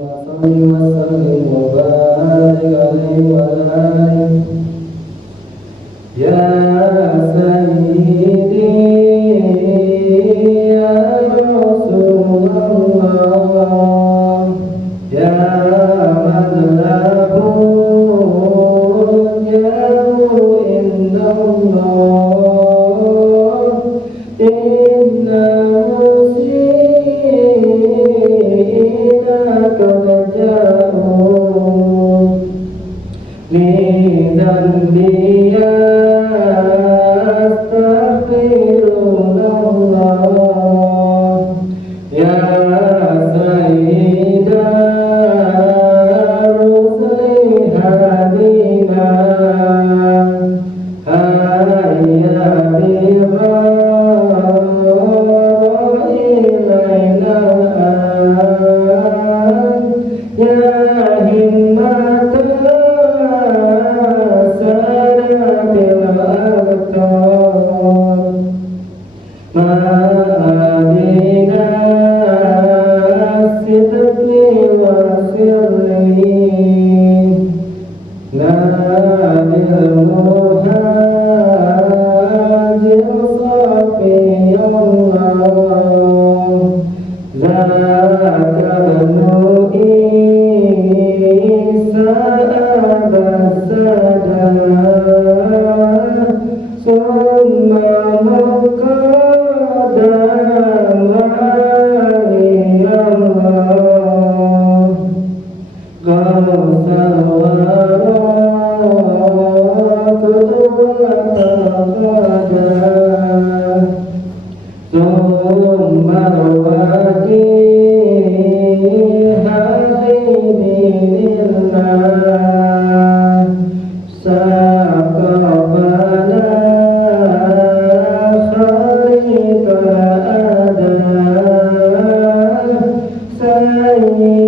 وسلم وبارك عليه وعلى آله يا سيدي يا رسول الله يا من له الجاه عند الله إن مسيئين قد جاءوا لذنبي يستغفرون الله يا سيد الرسل هدينا هيا بغار إلينا الآن يا همة سادة الأبطال ما علينا الصدق والسر نال المهاجر صافي الله ذاك المؤيس أبا السادات ثم مقدم علي الله غوث الورى قدوة الغدا ثم رواتي حبيبي لله سقفنا خليق الأداء سيدة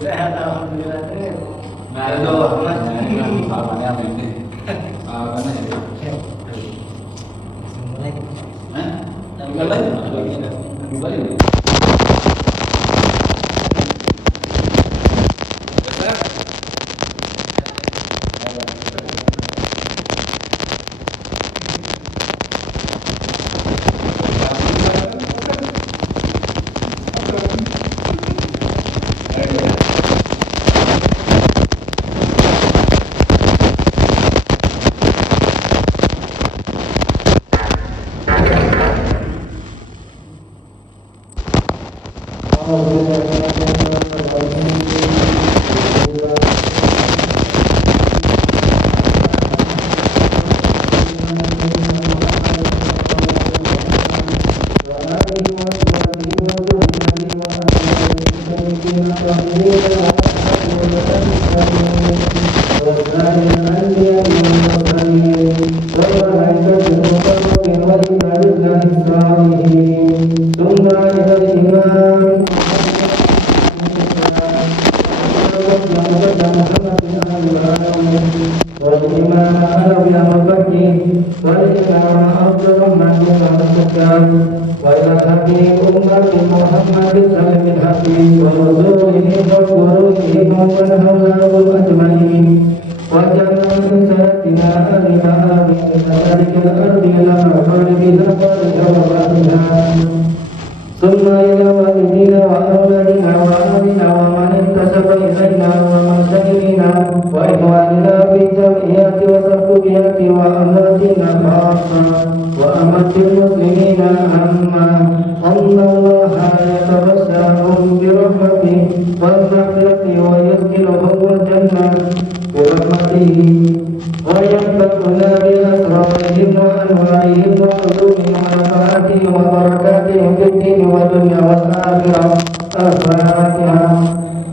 Sehat alhamdulillah. Nah itu apa namanya ini? Karena والإمام علوي المبكي والإمام عبد الرحمن بن السكان وإلى الحبيب أمة محمد سلم الحبيب ورسولهم وقرونهم ومن حولهم أجمعين وجعلنا من سلفنا آلنا آمين ذلك الأرض لنا وخالد لنا وبعدها ثم إلى والدينا وأولادنا وأهلنا ومن انتسب إلينا ومن شهدنا وإخواننا في الجمعيات والسلوكيات وأمتنا خاصة وأمة المسلمين عامة أن الله يتبشرهم برحمته والمغفرة ويدخلهم الجنة برحمته وينفعنا بأسرارهم وأنواعهم وعلومهم ونفعاتهم وبركاتهم في الدين والدنيا والآخرة. الفاتحة.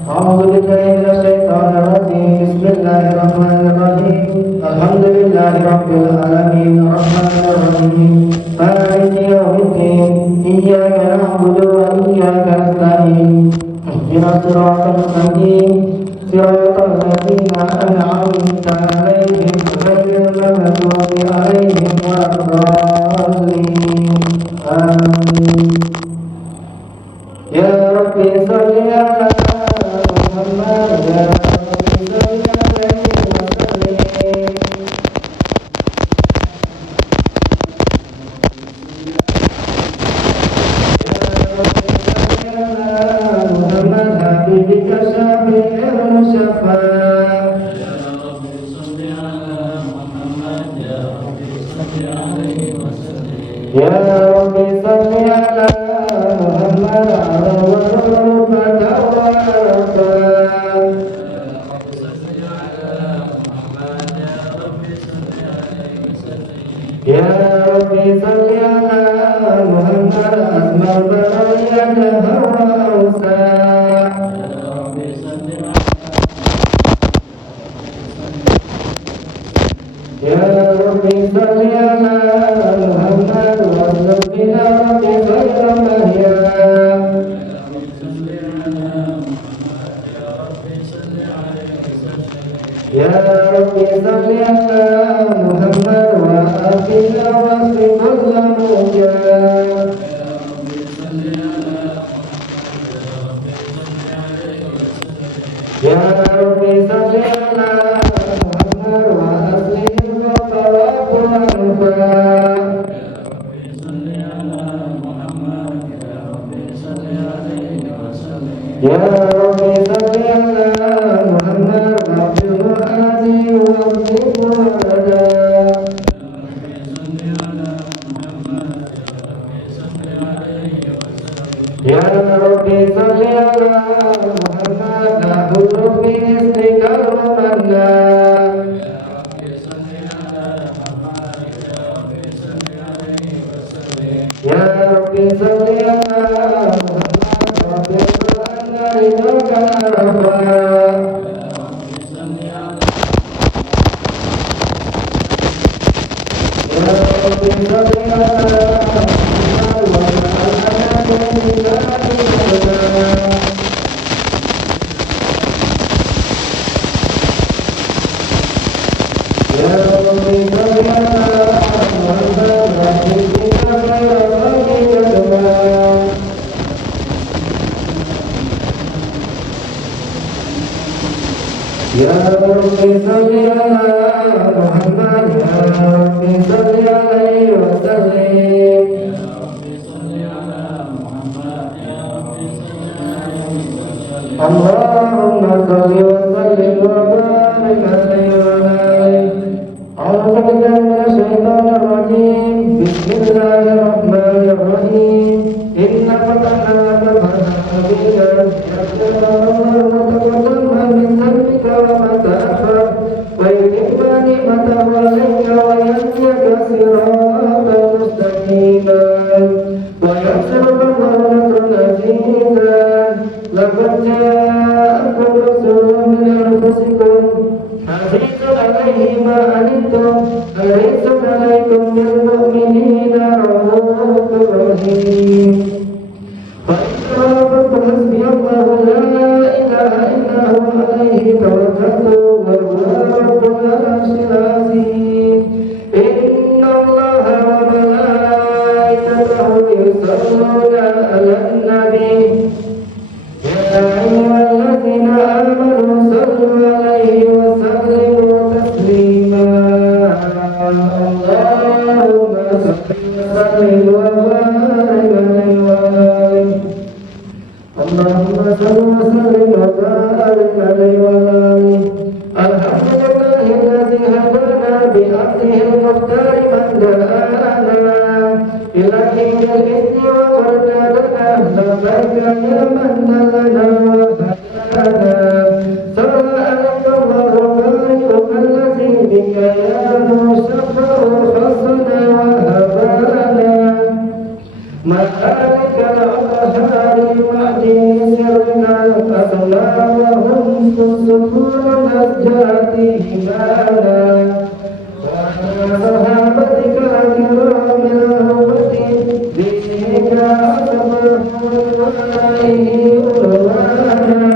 أعوذ بالله من الشيطان الرجيم. بسم الله الرحمن الرحيم. الحمد لله رب العالمين الرحمن الرحيم مالك يوم الدين إياك نعبد وإياك نستعين اهدنا الصراط المستقيم صراط الذين أنعمت عليهم غير المغضوب عليهم ولا الضالين آمين. يا ربي صل على محمد يا ربي صل عليه وسلم. محمد حبيبك شفيع المشفع. يا رب صل على محمد يا رب صل عليه وسلم. يا رب صل على محمد على وسلم فتوفى. يا رب صل على محمد أسمى البرايا هوى أوسع. يا رب صل على محمد واسلك بنا رب خير مهيا. يا رب صل على محمد وآتنا واصرف كل موجا. يا رب صل على محمد وأصلح الرب والأنفاق. يا رب صل على محمد وفي المآتي واصرف ولدا. يا رب صل على محمد نحن في اسمك الممنى. يا رب صل على محمد واغفر لنا رضاك الأرفع. يا رب صل على محمد واجعلنا جميعا لنا. يا رب صل على محمد واهدنا خير خلقك. يا رب صل على محمد يا رب صل عليه وسلم. اللهم صل وسلم وبارك عليه وعلى آله. أعوذ بالله من الشيطان الرجيم. بسم الله الرحمن الرحيم. إنا فتحنا لك فتحا مبينا يغفر لك الله ما تقدم من ذنبك وما تأخر ويتم نعمته عليك ويهديك صراطا مستقيما وينصرك الله نصرا عزيزا. لقد جاءكم رسول من أنفسكم عزيز عليه ما عنتم حريص عليكم بالمؤمنين رؤوف رحيم. فإن خفتم حسبي الله لا إله إلا هو عليه توكلت وهو رب العرش العظيم إن الله وملائكته يصلون على النبي يا أيها الذين آمنوا صلوا عليه وسلموا تسليما اللهم صل وسلم وبارك عليه وآله اللهم صل وسلم وبارك عليه وآله الحمد لله الذي هدانا بعبده المختار من دعانا إلى حين الإذن وقرننا لبيك يا من لنا وهدانا صلى عليك الله بارك الذي بك يا مشفع حسنا وهبانا مآلك الأطهار وعدين سرنا أصلا وهم سكون النجاة همانا وعلى صحابتك الكرام الهوة بك أصبح عليه أروانا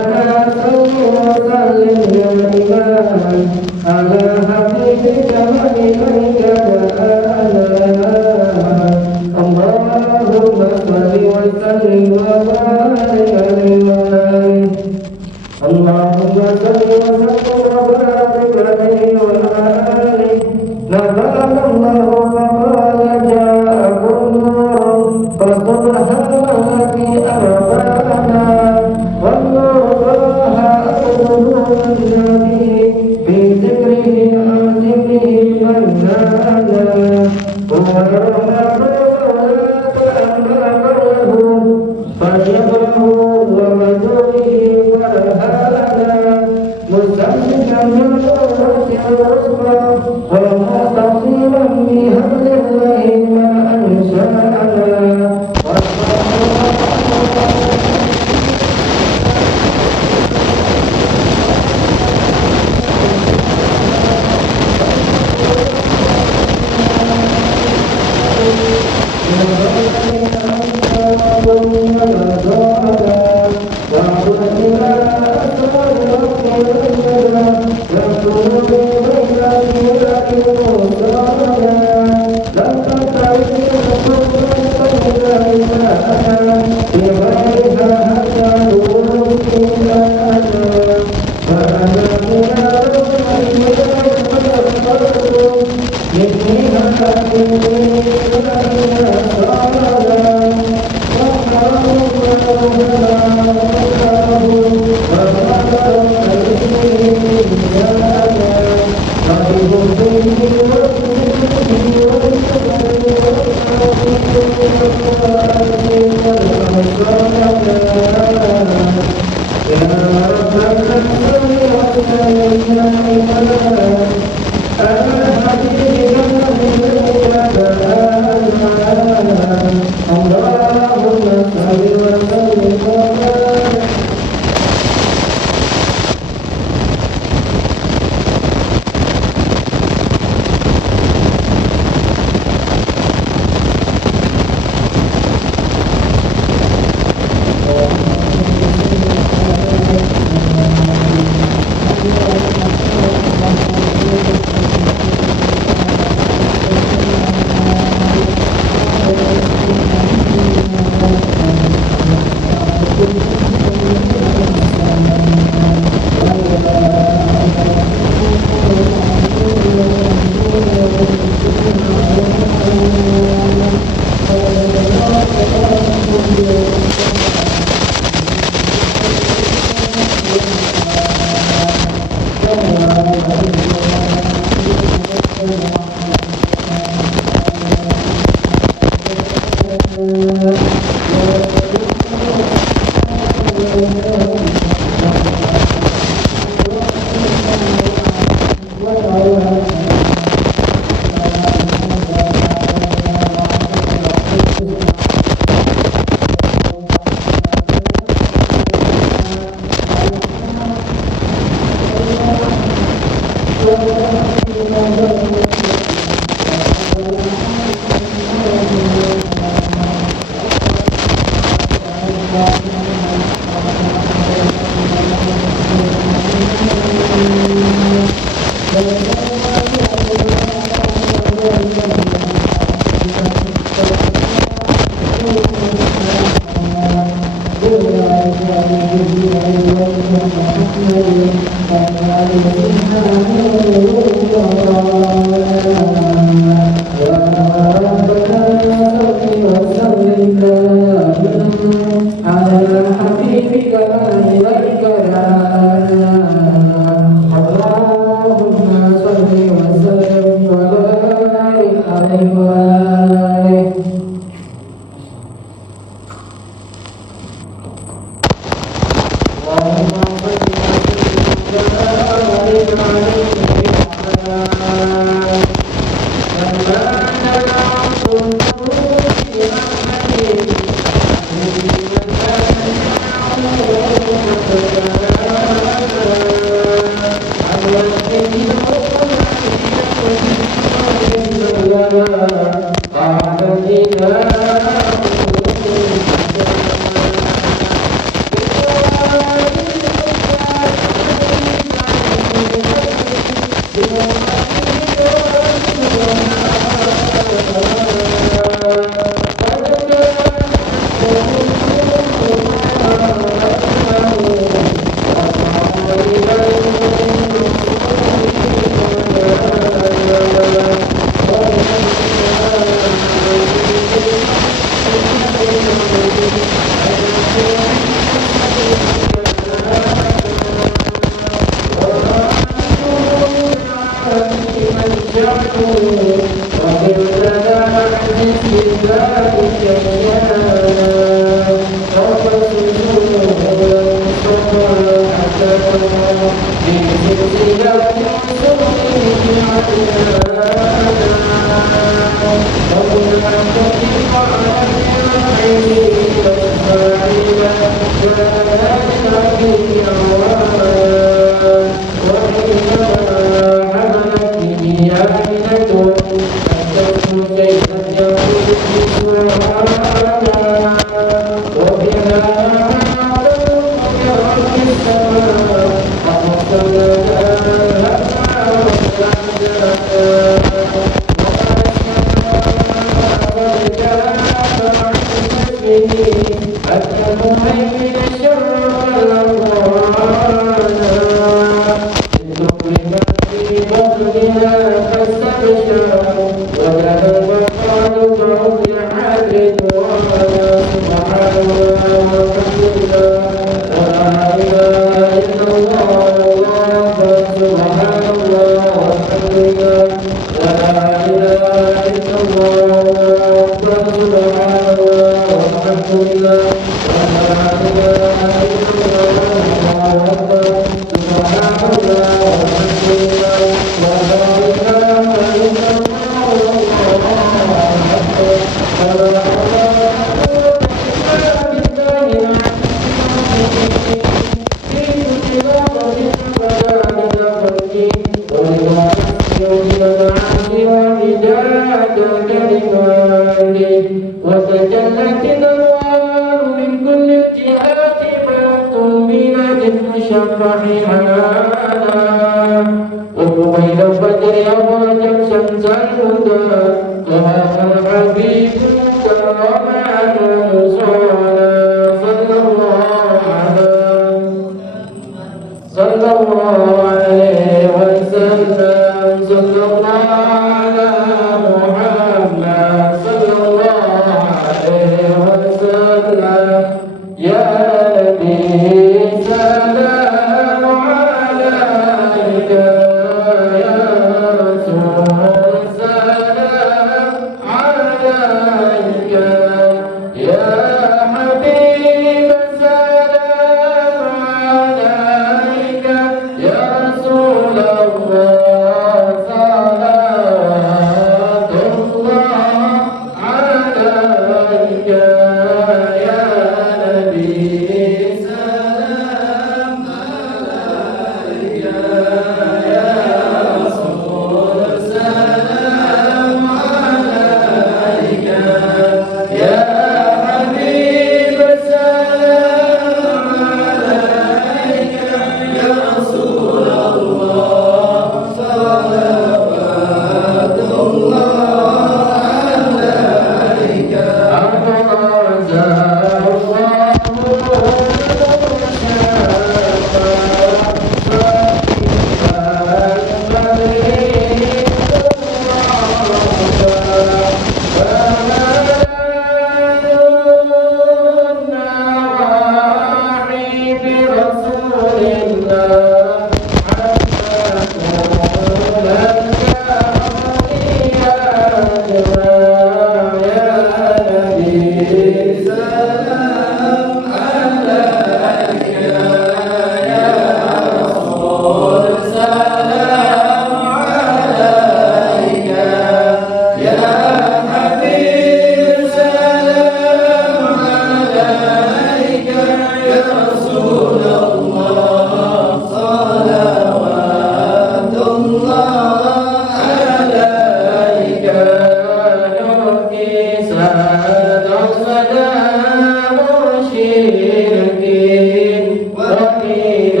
المشركين ومن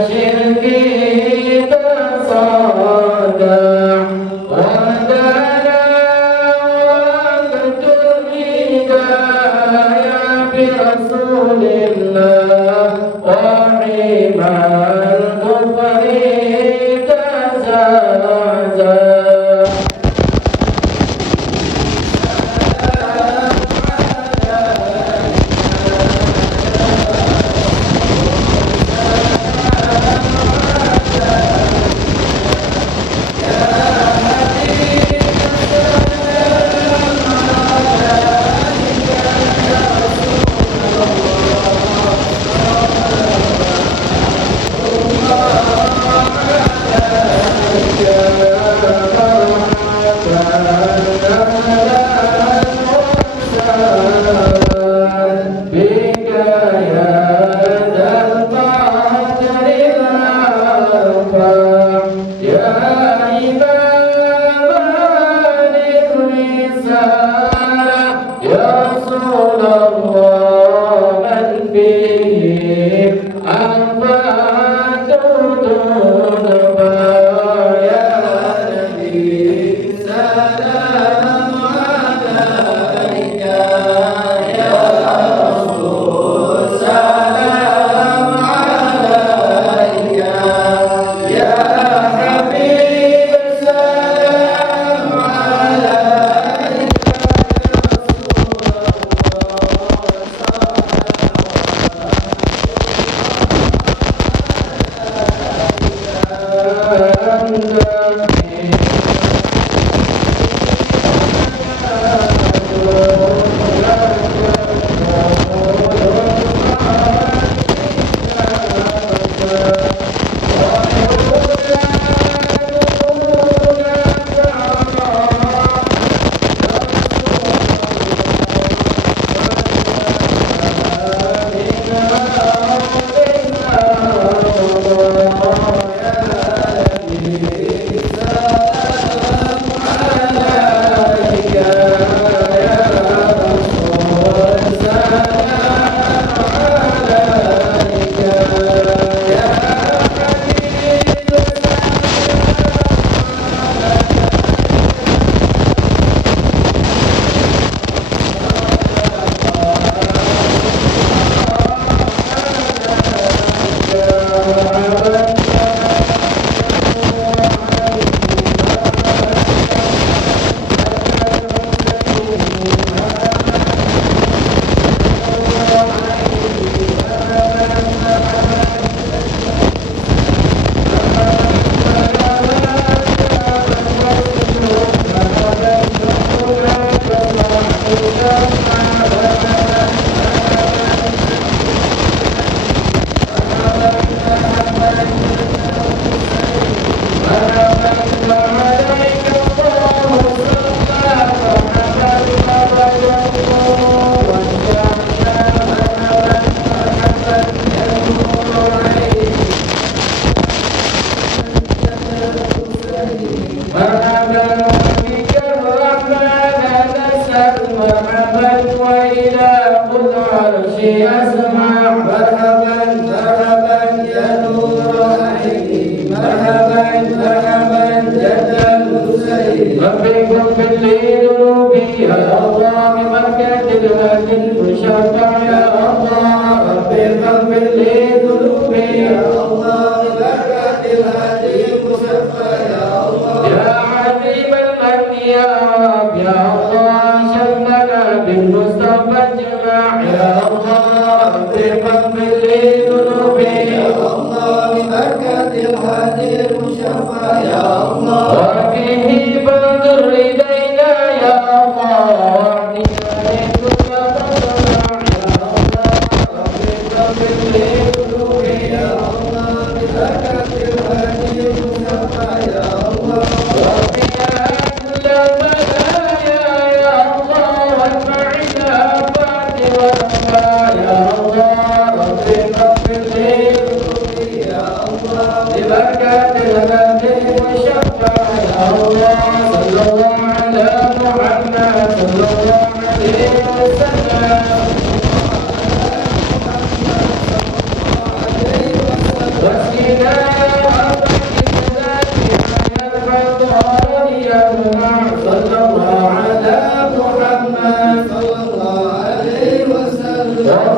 الشرك تصدع ودنا وقت الهداية برسول الله وحمى الكفر تزعزع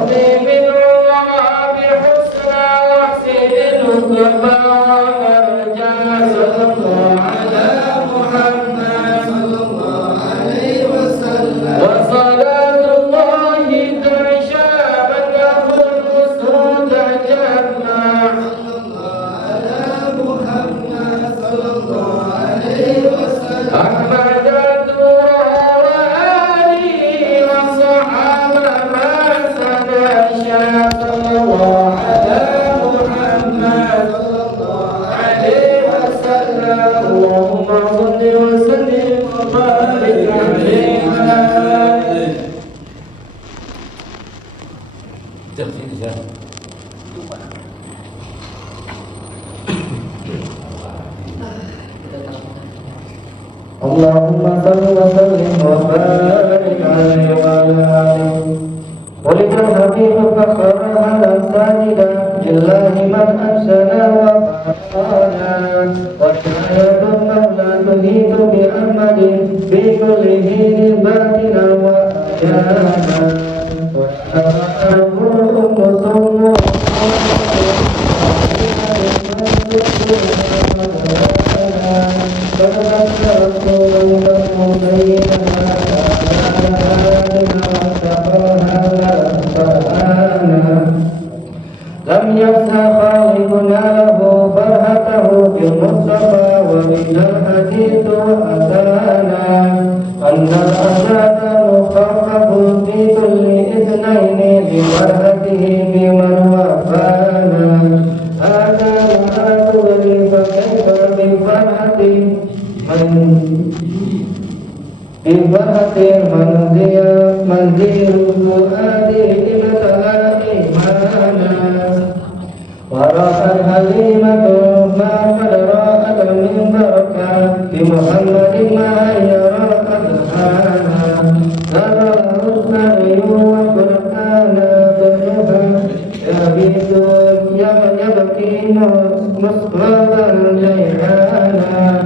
واهدي بالورى بحسنى واحسن الركبى ومرجى صلى الله على محمد صلى الله عليه وسلم وصلاة الله تعشى من له الأسود جمع صلى الله على محمد صلى الله عليه وسلم أحمد الدرى وآله وصحابة ما سنشا صلى الله على محمد صلى الله عليه وسلم اللهم صل وسلم وبارك عليه وعلى آله اللهم صل وسلم وبارك عليه وعلى آله ولد الحبيب فخرها ساجدا لله من أرسل وفعلنا وشاية المولى تهيد بأحمد في كل حين باطنا وأحيانا وأم صم لم يفتح خالقنا له فرحته بالمصطفى وبالحديث أتانا أن الأسد مخفف في كل اثنين بفرحته بمن وفانا هذا مراد لي فكيف بفرحة منزل الفؤاد ابتلى إيمانا ورأت حليمة ما قد رأت من بركة بمحمد ما يرى أذهانا ترى الثري والقرآن ضيفا يبكي مصطفى جيحانا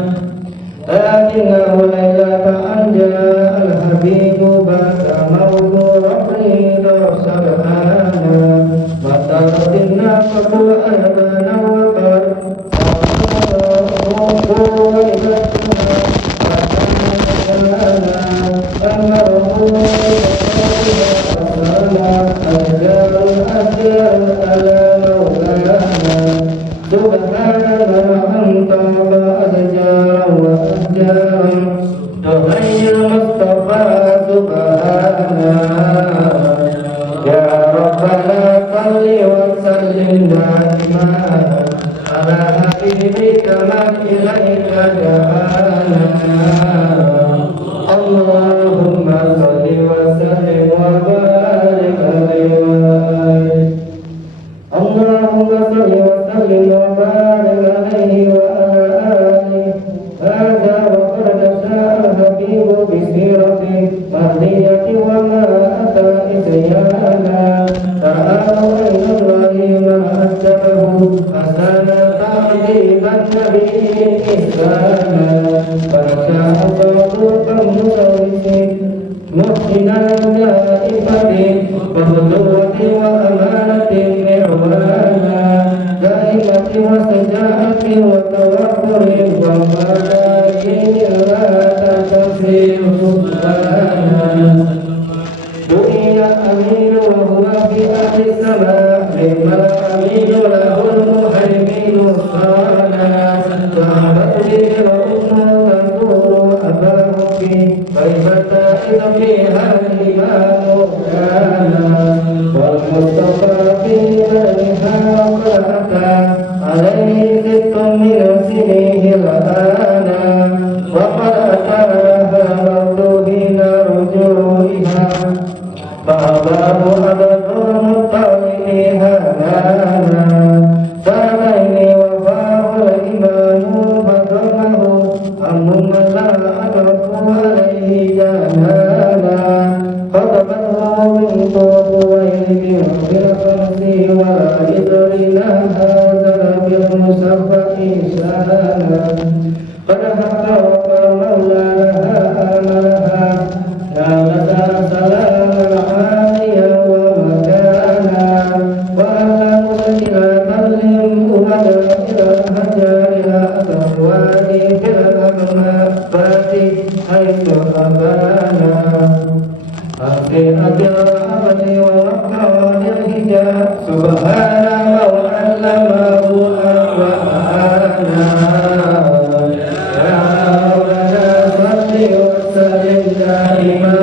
لكنه ليلة أن جاء الحبيب بات موت رحيل سبحانا مطرت النفق أهدانا وقد اللهم صل وسلم وبارك عليه اللهم صل وسلم وبارك عليه وعلى آله هذا وقد شاء الحبيب بسيرة مهدية وما أتى إتيانا تعالوا إلى الله من أجبه حسن تعذيب النبي إحسانا فشاء صوتك مسوس محسنا جائفة وبلوة وأمانة معوانا دائمة وسجاءة وتوكل وملاكين لا تنتصر سبحانا دنيا أمين وهو في أهل السماء نعم الأمين له المهيمن الصانع ذهبت به الأم تدور أباه فيه كيف تائب فيها الإمام كان والمصطفى في بلدها وقد أتى عليه ست من سنيه الآن وقد أتاها موت حين رجوعها فأباه أبد مطلقها نانا سالين وفاه الإمام فضمه أم لا أدركوا عليه جنانا خطبته بنت خويلد بالخمس ولا يدرنا هذا بالمصفى إنسانا قد حقق مولاها آملها كانت سلاما عاليا ومكانا سبحان من علمه القرآن يا مولانا صل وسلم دائما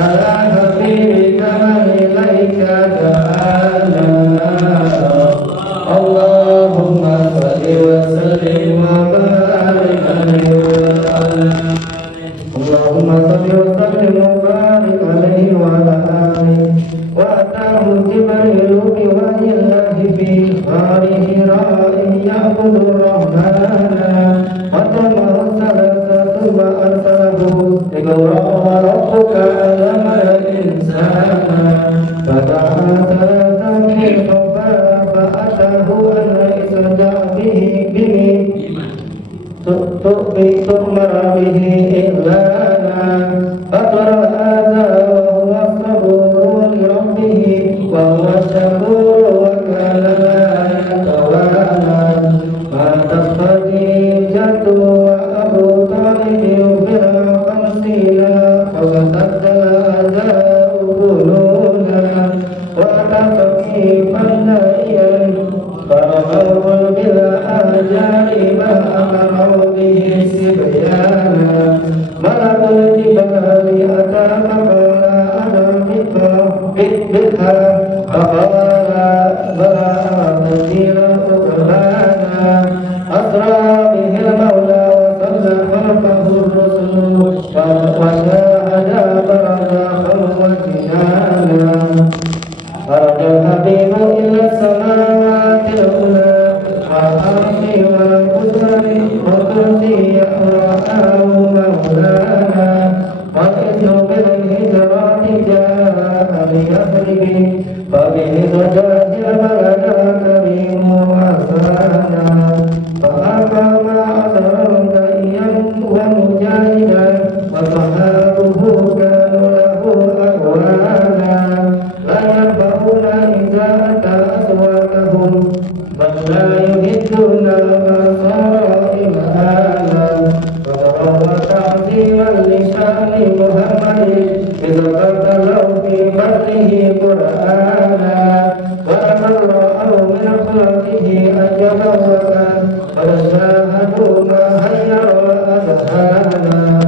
على حبيبك من إليك دعانا اللهم صل وسلم وبارك عليه اللهم صل وسلم وبارك عليه وعلى آله وأتاه جبريل بوحي الله في غاره رائع يعبد الرحمن وتمه ثلاثة ثم أرسله اقرأ ربك علم الإنسان فدعا ثلاثة فأتاه أن استرجع به تؤمر به إعلانا فقرأ هذا وهو الصبور لربه وهو الشكور وكان لا يتوانى مات خديجة وأبو طالب بها 50 فوسد الأعداء ظنونا وأتى فكيفا نائيا فرموا بالأحجار ما أمروا به سبيانا ملك الجبال أتى فقال أنا بها فقال ما تزيل قربانا أسرى به المولى وصلى خلفه الرسل وشاهد برزخا وجنانا خرج الحبيب إلى السماوات العلى والعرش والقدر والكرسي رآه مولانا والإذن بالهجرات جاء ليثرب فبه زجاج البلد كريم وأسانا فأقام عصرا دائيا ومجاهدا وصحابه كانوا له أقوانا لا يرفعون إذا أتى أصواتهم بل لا يهدون ما صار إمهانا وترى تعظيما لشأن محمد إذ قتلوا في فضله قرآنا ولمن رأوا من خلقه أجبا وكان قد شاهدوا ما هير أذهانا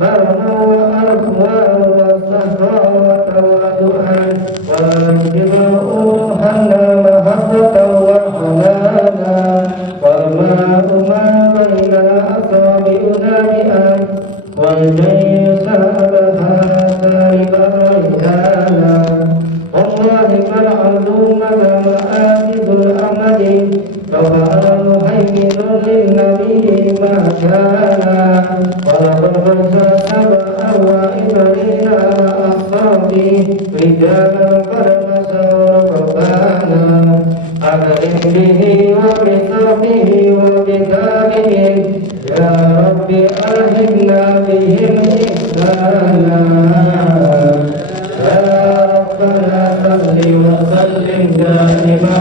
برنا وأرخوا والصحرا وتواضعا والجبروحنا محبة وحنانا والماء ما بين أصابعنا بآن والجيش لها سارب ريانا والله فالعلوم مآخذ الأمد كفى مهيمن للنبي ما كان ولقد بشر سبعا وعشرين أصحابي رجالا قد مشوا ركبانا أكرم به وبصحبه وبكتابه يا رب ألهمنا بهم إحسانا يا ربنا صل وسلم دائما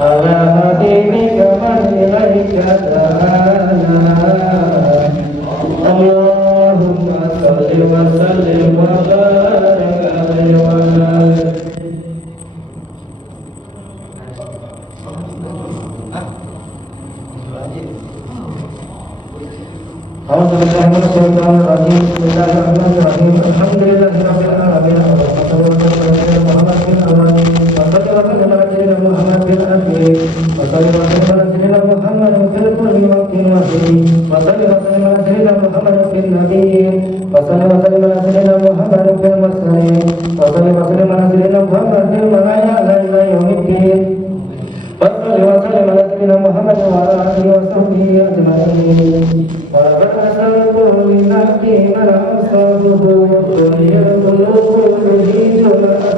على حبيبك من إليك دعانا اللهم صل وسلم وبارك عليه وعلى آله أعوذ بالله من الشيطان الرجيم بسم الله الرحمن الرحيم الحمد لله رب العالمين وصلى الله على محمد بن الأولين وصلى الله على سيدنا محمد بن الأخير وصلى الله على سيدنا محمد في كل وقت وحين وصلى الله على سيدنا محمد في النبيين وصلى الله على سيدنا محمد في المرسلين وصلى الله على سيدنا محمد في الملائكة إلى يوم الدين وصلى وسلم على سيدنا محمد وعلى آله وصحبه أجمعين ولقد أسألت للنبي من أصابه دنيا القلوب تهيج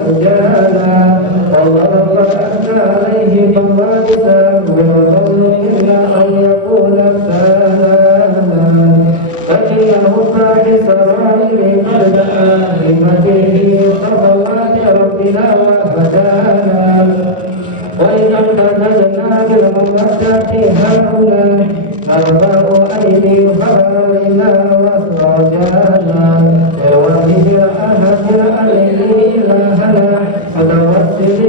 أرجانا والله قد أتى عليه فوارثا والفضل إلا أن يكون ابتلانا فإنه فاحش الرائل قد دعا لمجده صلوات ربنا وهدانا وإذا امتددنا بالمودة هاهنا نرفع أيدي حوالينا وأسراجانا لوجه الأحد العلي إلهنا متوسل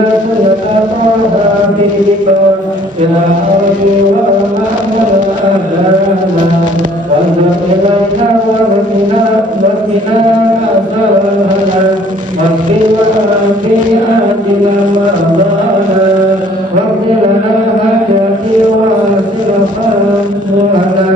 إلا سنة طه في ذكر يا ربي ومأمن أهلنا وانظر إلينا وارحمنا أسرنا واغفر وفي أهلنا وأرضانا واغفر لنا حاجاتي واسر خاطرنا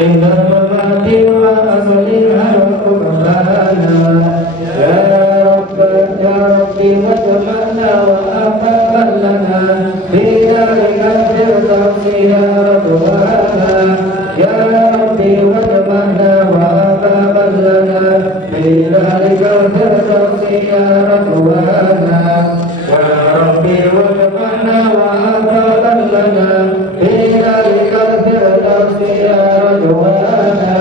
إن الممات وأصلها وقربانا يا ربي وجمعنا وأقبل لنا في ذلك الفردوس يا رضوانا يا ربي وجمعنا وأقبل لنا في ذلك الفردوس يا رضوانا يا ربي وجمعنا وأقبل لنا في ذلك الفردوس يا رضوانا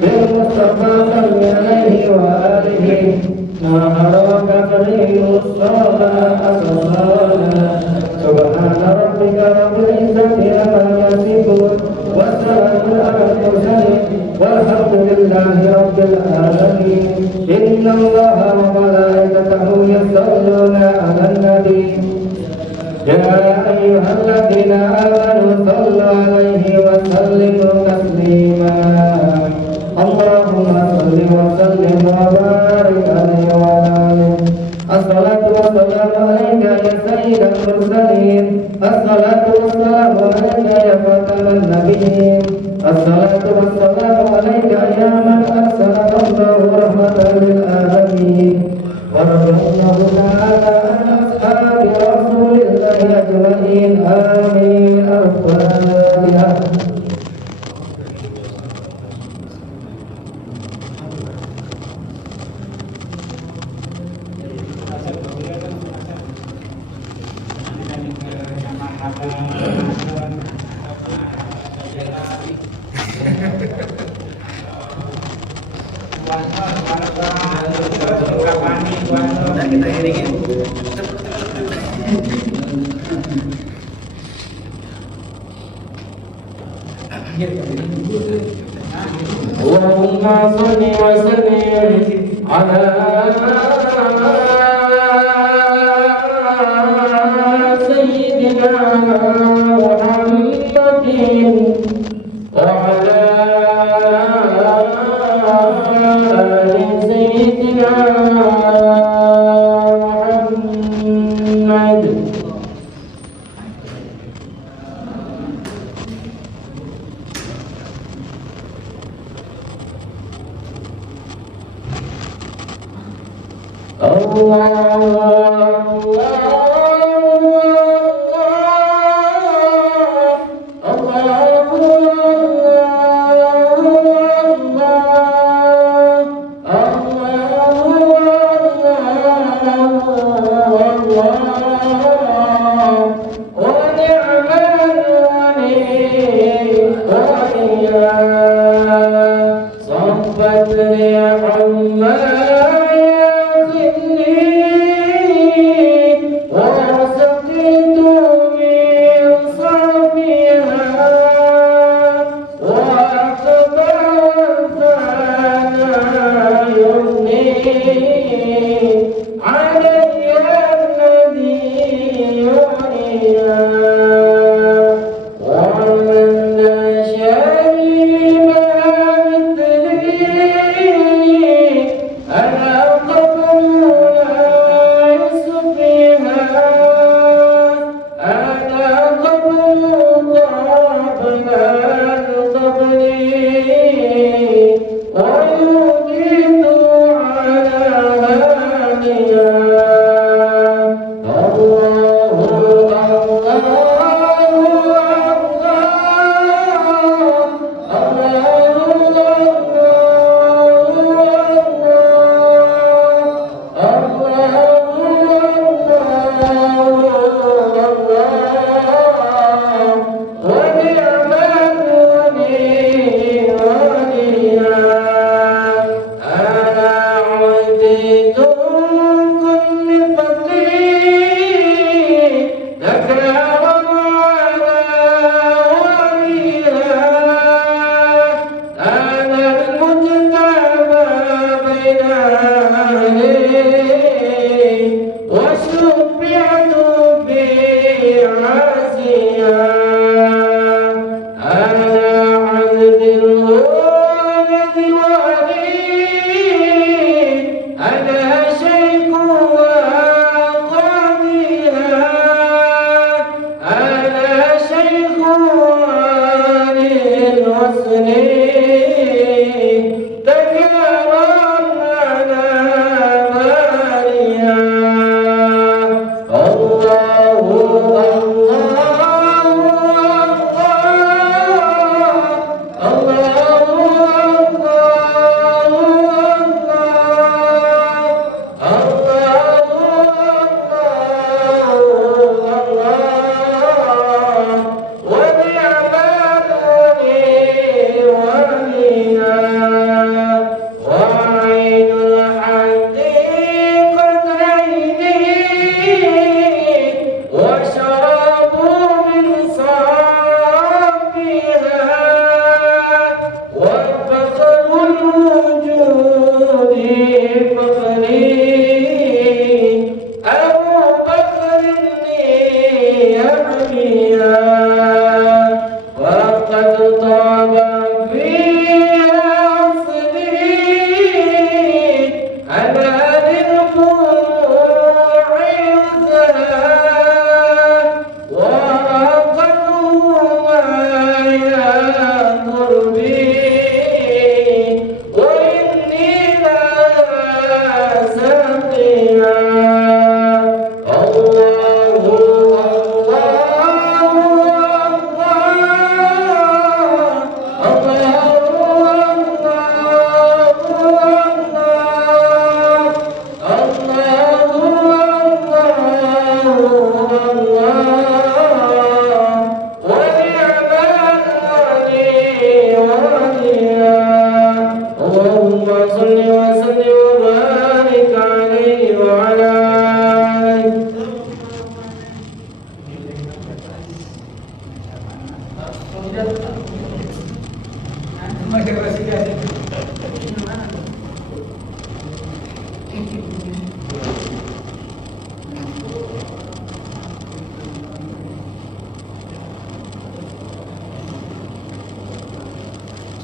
بالمصطفى صل عليه وآله نهارك كريم الصلاة أصلانا سبحان ربك رب العزة عما يصفون والسلام على المرسلين والحمد لله رب العالمين إن الله وملائكته يصلون على النبي يا أيها الذين آمنوا صلوا عليه وسلموا تسليما اللهم صل وسلم وبارك عليه وعلى آله الصلاة والسلام عليك يا سيد المرسلين الصلاة والسلام عليك يا خاتم النبيين الصلاة والسلام عليك يا من أرسلك الله رحمة للعالمين ورضي الله تعالى عن أصحاب رسول الله أجمعين آمين الفاتحة kita iringin. Allahumma salli wa sallim ala sayyidina Muhammadin wa ala ali sayyidina Muhammad. Allah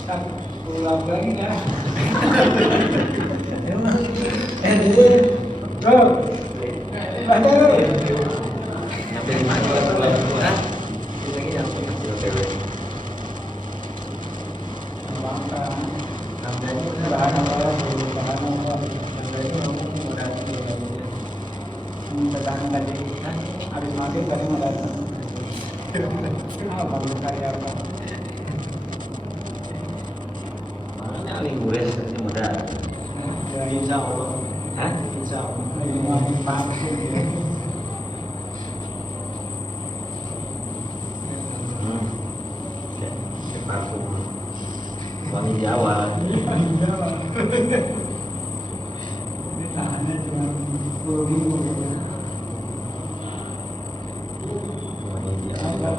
Ulang lagi ya. Habis maghrib tadi mau datang. Baru kayak apa? Mana liburan seperti muda? Ya insya Allah. Hah? Insya Allah. Ini mau vaksin ya. Parfum wangi Jawa. Ini tahannya cuma 10 minggu. Wangi Jawa.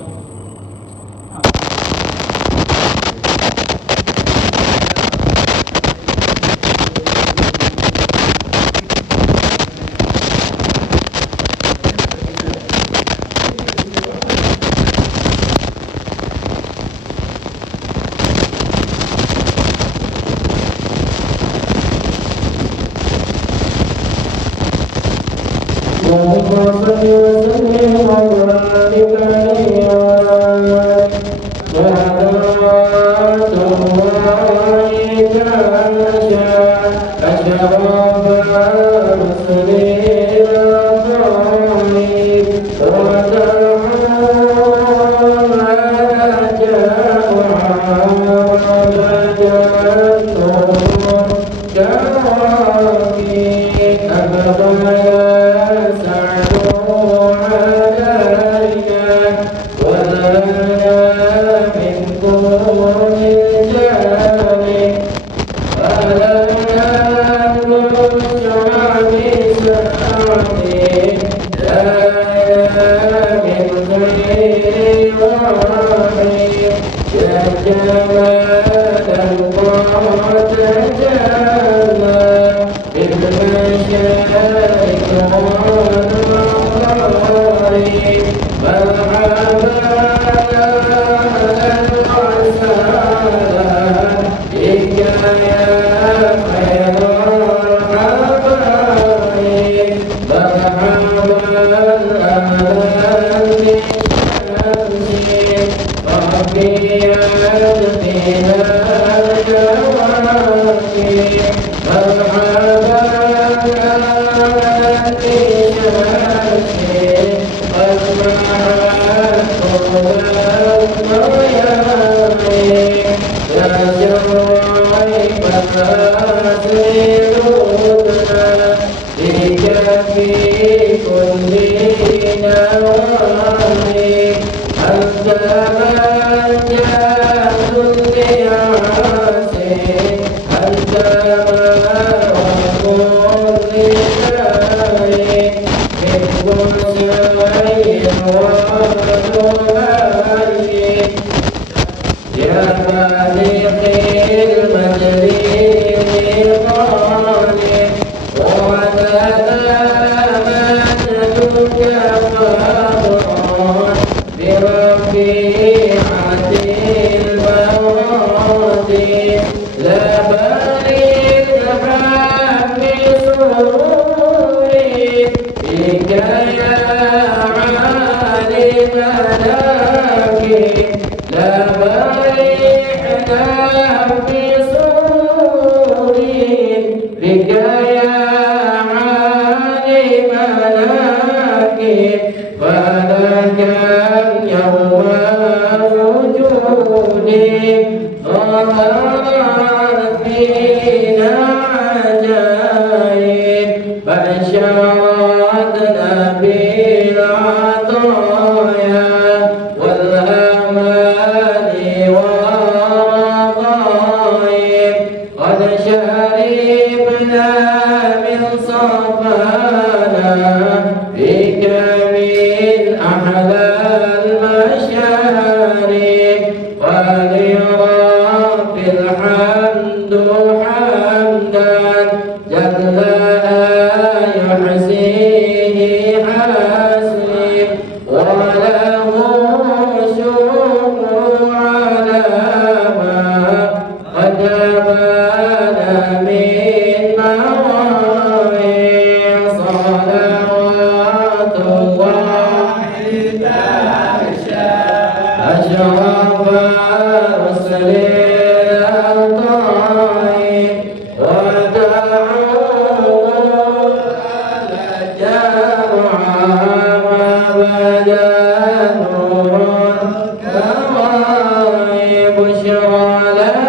بشرى لنا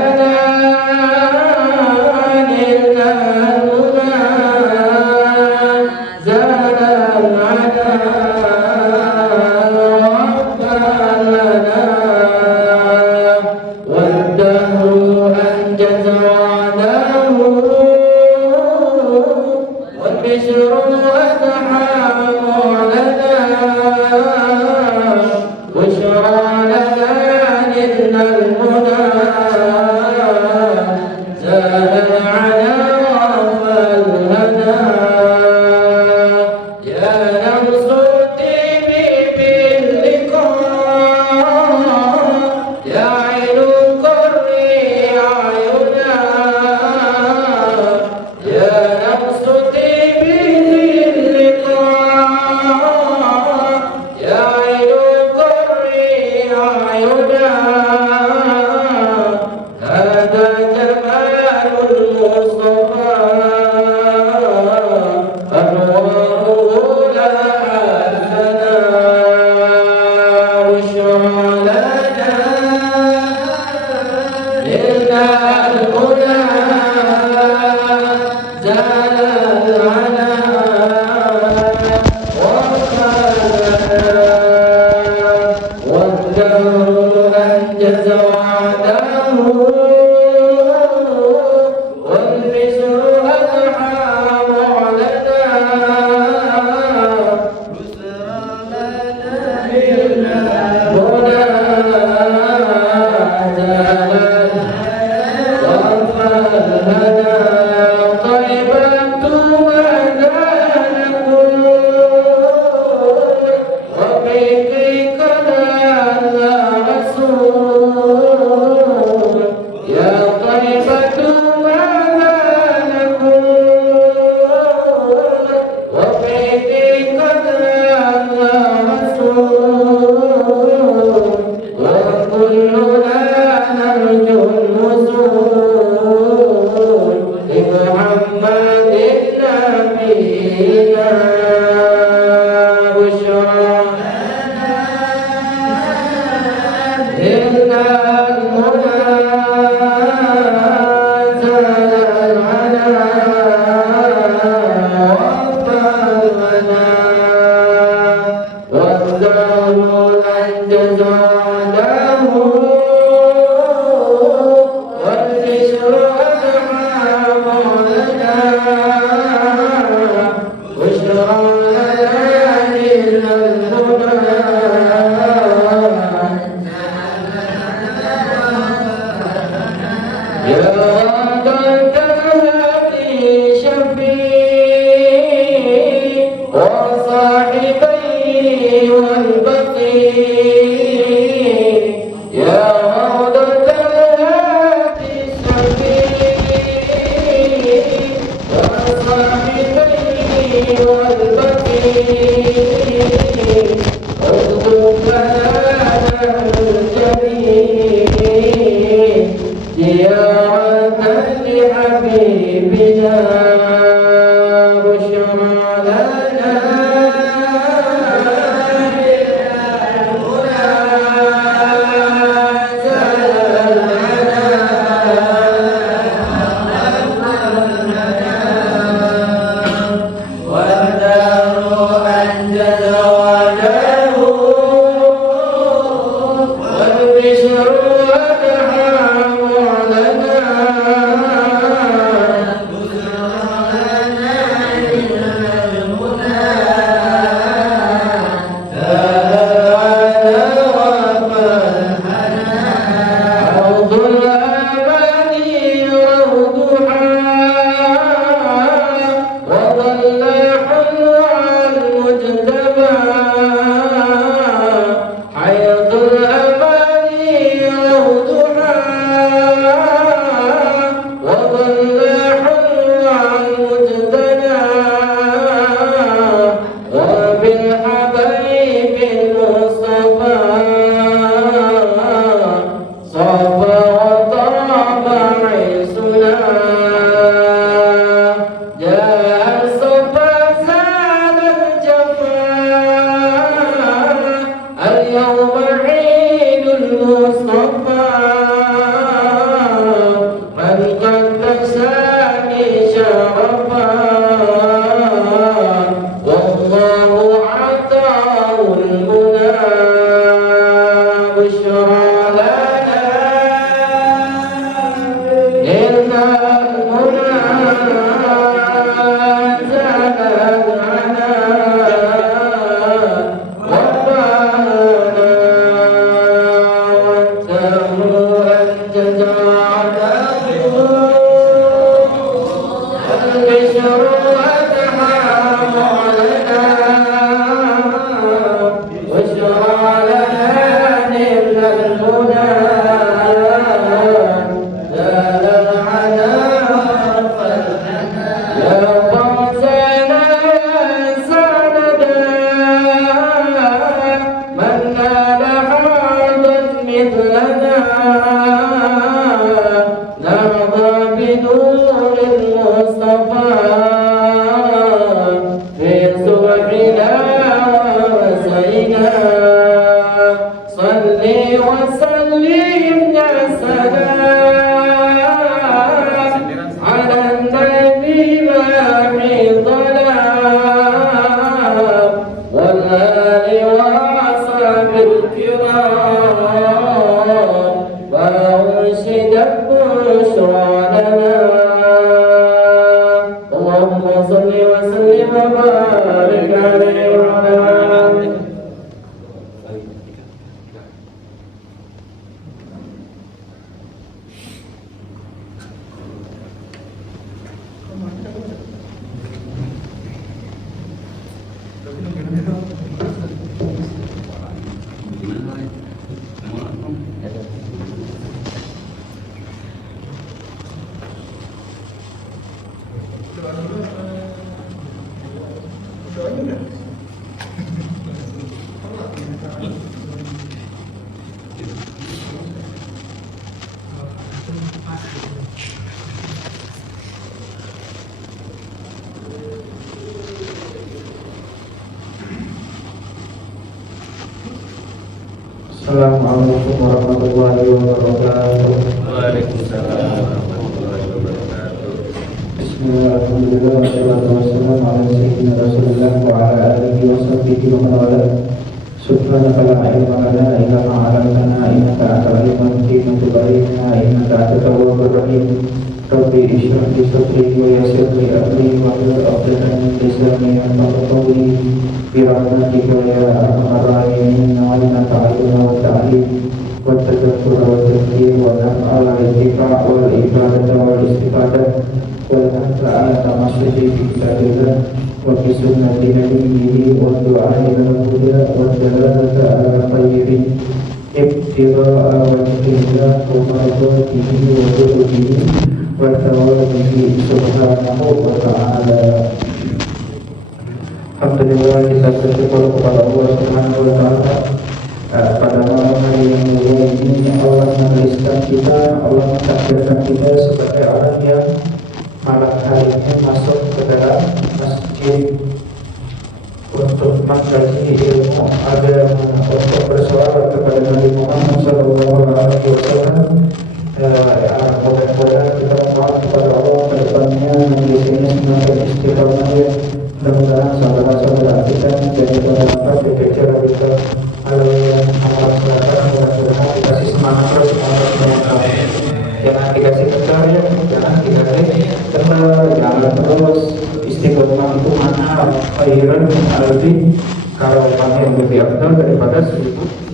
Assalamualaikum warahmatullahi wabarakatuh. Waalaikumsalam warahmatullahi wabarakatuh. Bismillah, alhamdulillah, wassalatu wassalamu ala sayyidina Rasulillah wa ala alihi wa sahbihi wa man wala. Subhanaka la ilma lana illa ma 'allamtana innaka antal alimul hakim. Tub alaina innaka antat tawwabur rahim. Rabbi ishrah li sadri wa yassir li amri wahlul 'uqdatam min lisani yafqahu qawli. برحمتك يا أرحم الراحمين وإنك علينا والتعليم والتذكر والتذكير والنفع والاتباع والعبادة والاستفادة والحث على تمسك بكتاب الله وفي سنة نبيه والدعاء إلى الهدى والدلالة على خير ابتغاء وجه الله ومرضاته وجوده وثوابه سبحانه وتعالى. Alhamdulillah, kita bersyukur kepada Allah Subhanahu wa Ta'ala. Pada malam hari yang mulia ini Allah menuliskan kita, Allah mentakdirkan kita sebagai orang yang malam harinya masuk ke dalam masjid untuk mengkaji ilmu agama, untuk bersolawat kepada Nabi Muhammad SAW. Mudah-mudahan kita mohon kepada Allah ke depannya majelis ini semakin istiqomah ya. Mudah-mudahan saudara-saudara kita menjadi bermanfaat di acara kita. Haleluya, amal selatan, mudah-mudahan dikasih semangat terus untuk jangan dikasih kendor ya, jangan dikasih kendor, jangan terus istiqomah itu mana khairun alfi karawan yang lebih afdal daripada 1000.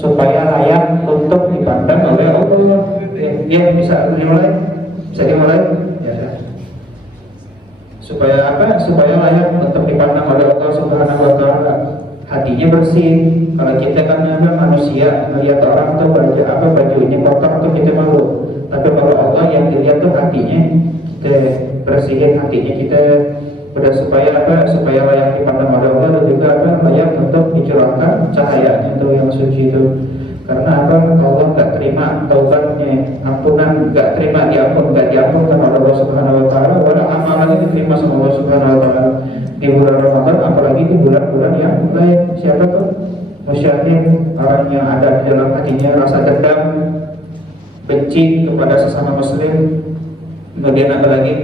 Supaya layak untuk dipandang oleh Allah. Dia bisa dimulai, ya. Supaya apa? Supaya layak untuk dipandang oleh Allah Subhanahu wa Ta'ala. Hatinya bersih. Kalau kita kan manusia melihat orang tuh bajunya kotor tuh kita malu. Tapi kalau Allah yang dilihat tuh hatinya kita bersihin hatinya kita, udah supaya supaya layak dipandang oleh Allah, dan juga layak untuk dicurahkan cahayanya tuh yang suci itu. Karena Allah nggak terima taubatnya, ampunan nggak terima, diampunkan oleh Allah Subhanahu Wa Taala. Walau amalannya diterima sama Allah Subhanahu Wa Taala di bulan Ramadan, apalagi di bulan-bulan yang lain. Siapa tuh? Musyahid, orang yang ada di dalam hatinya rasa dendam, benci kepada sesama muslim. Kemudian ada lagi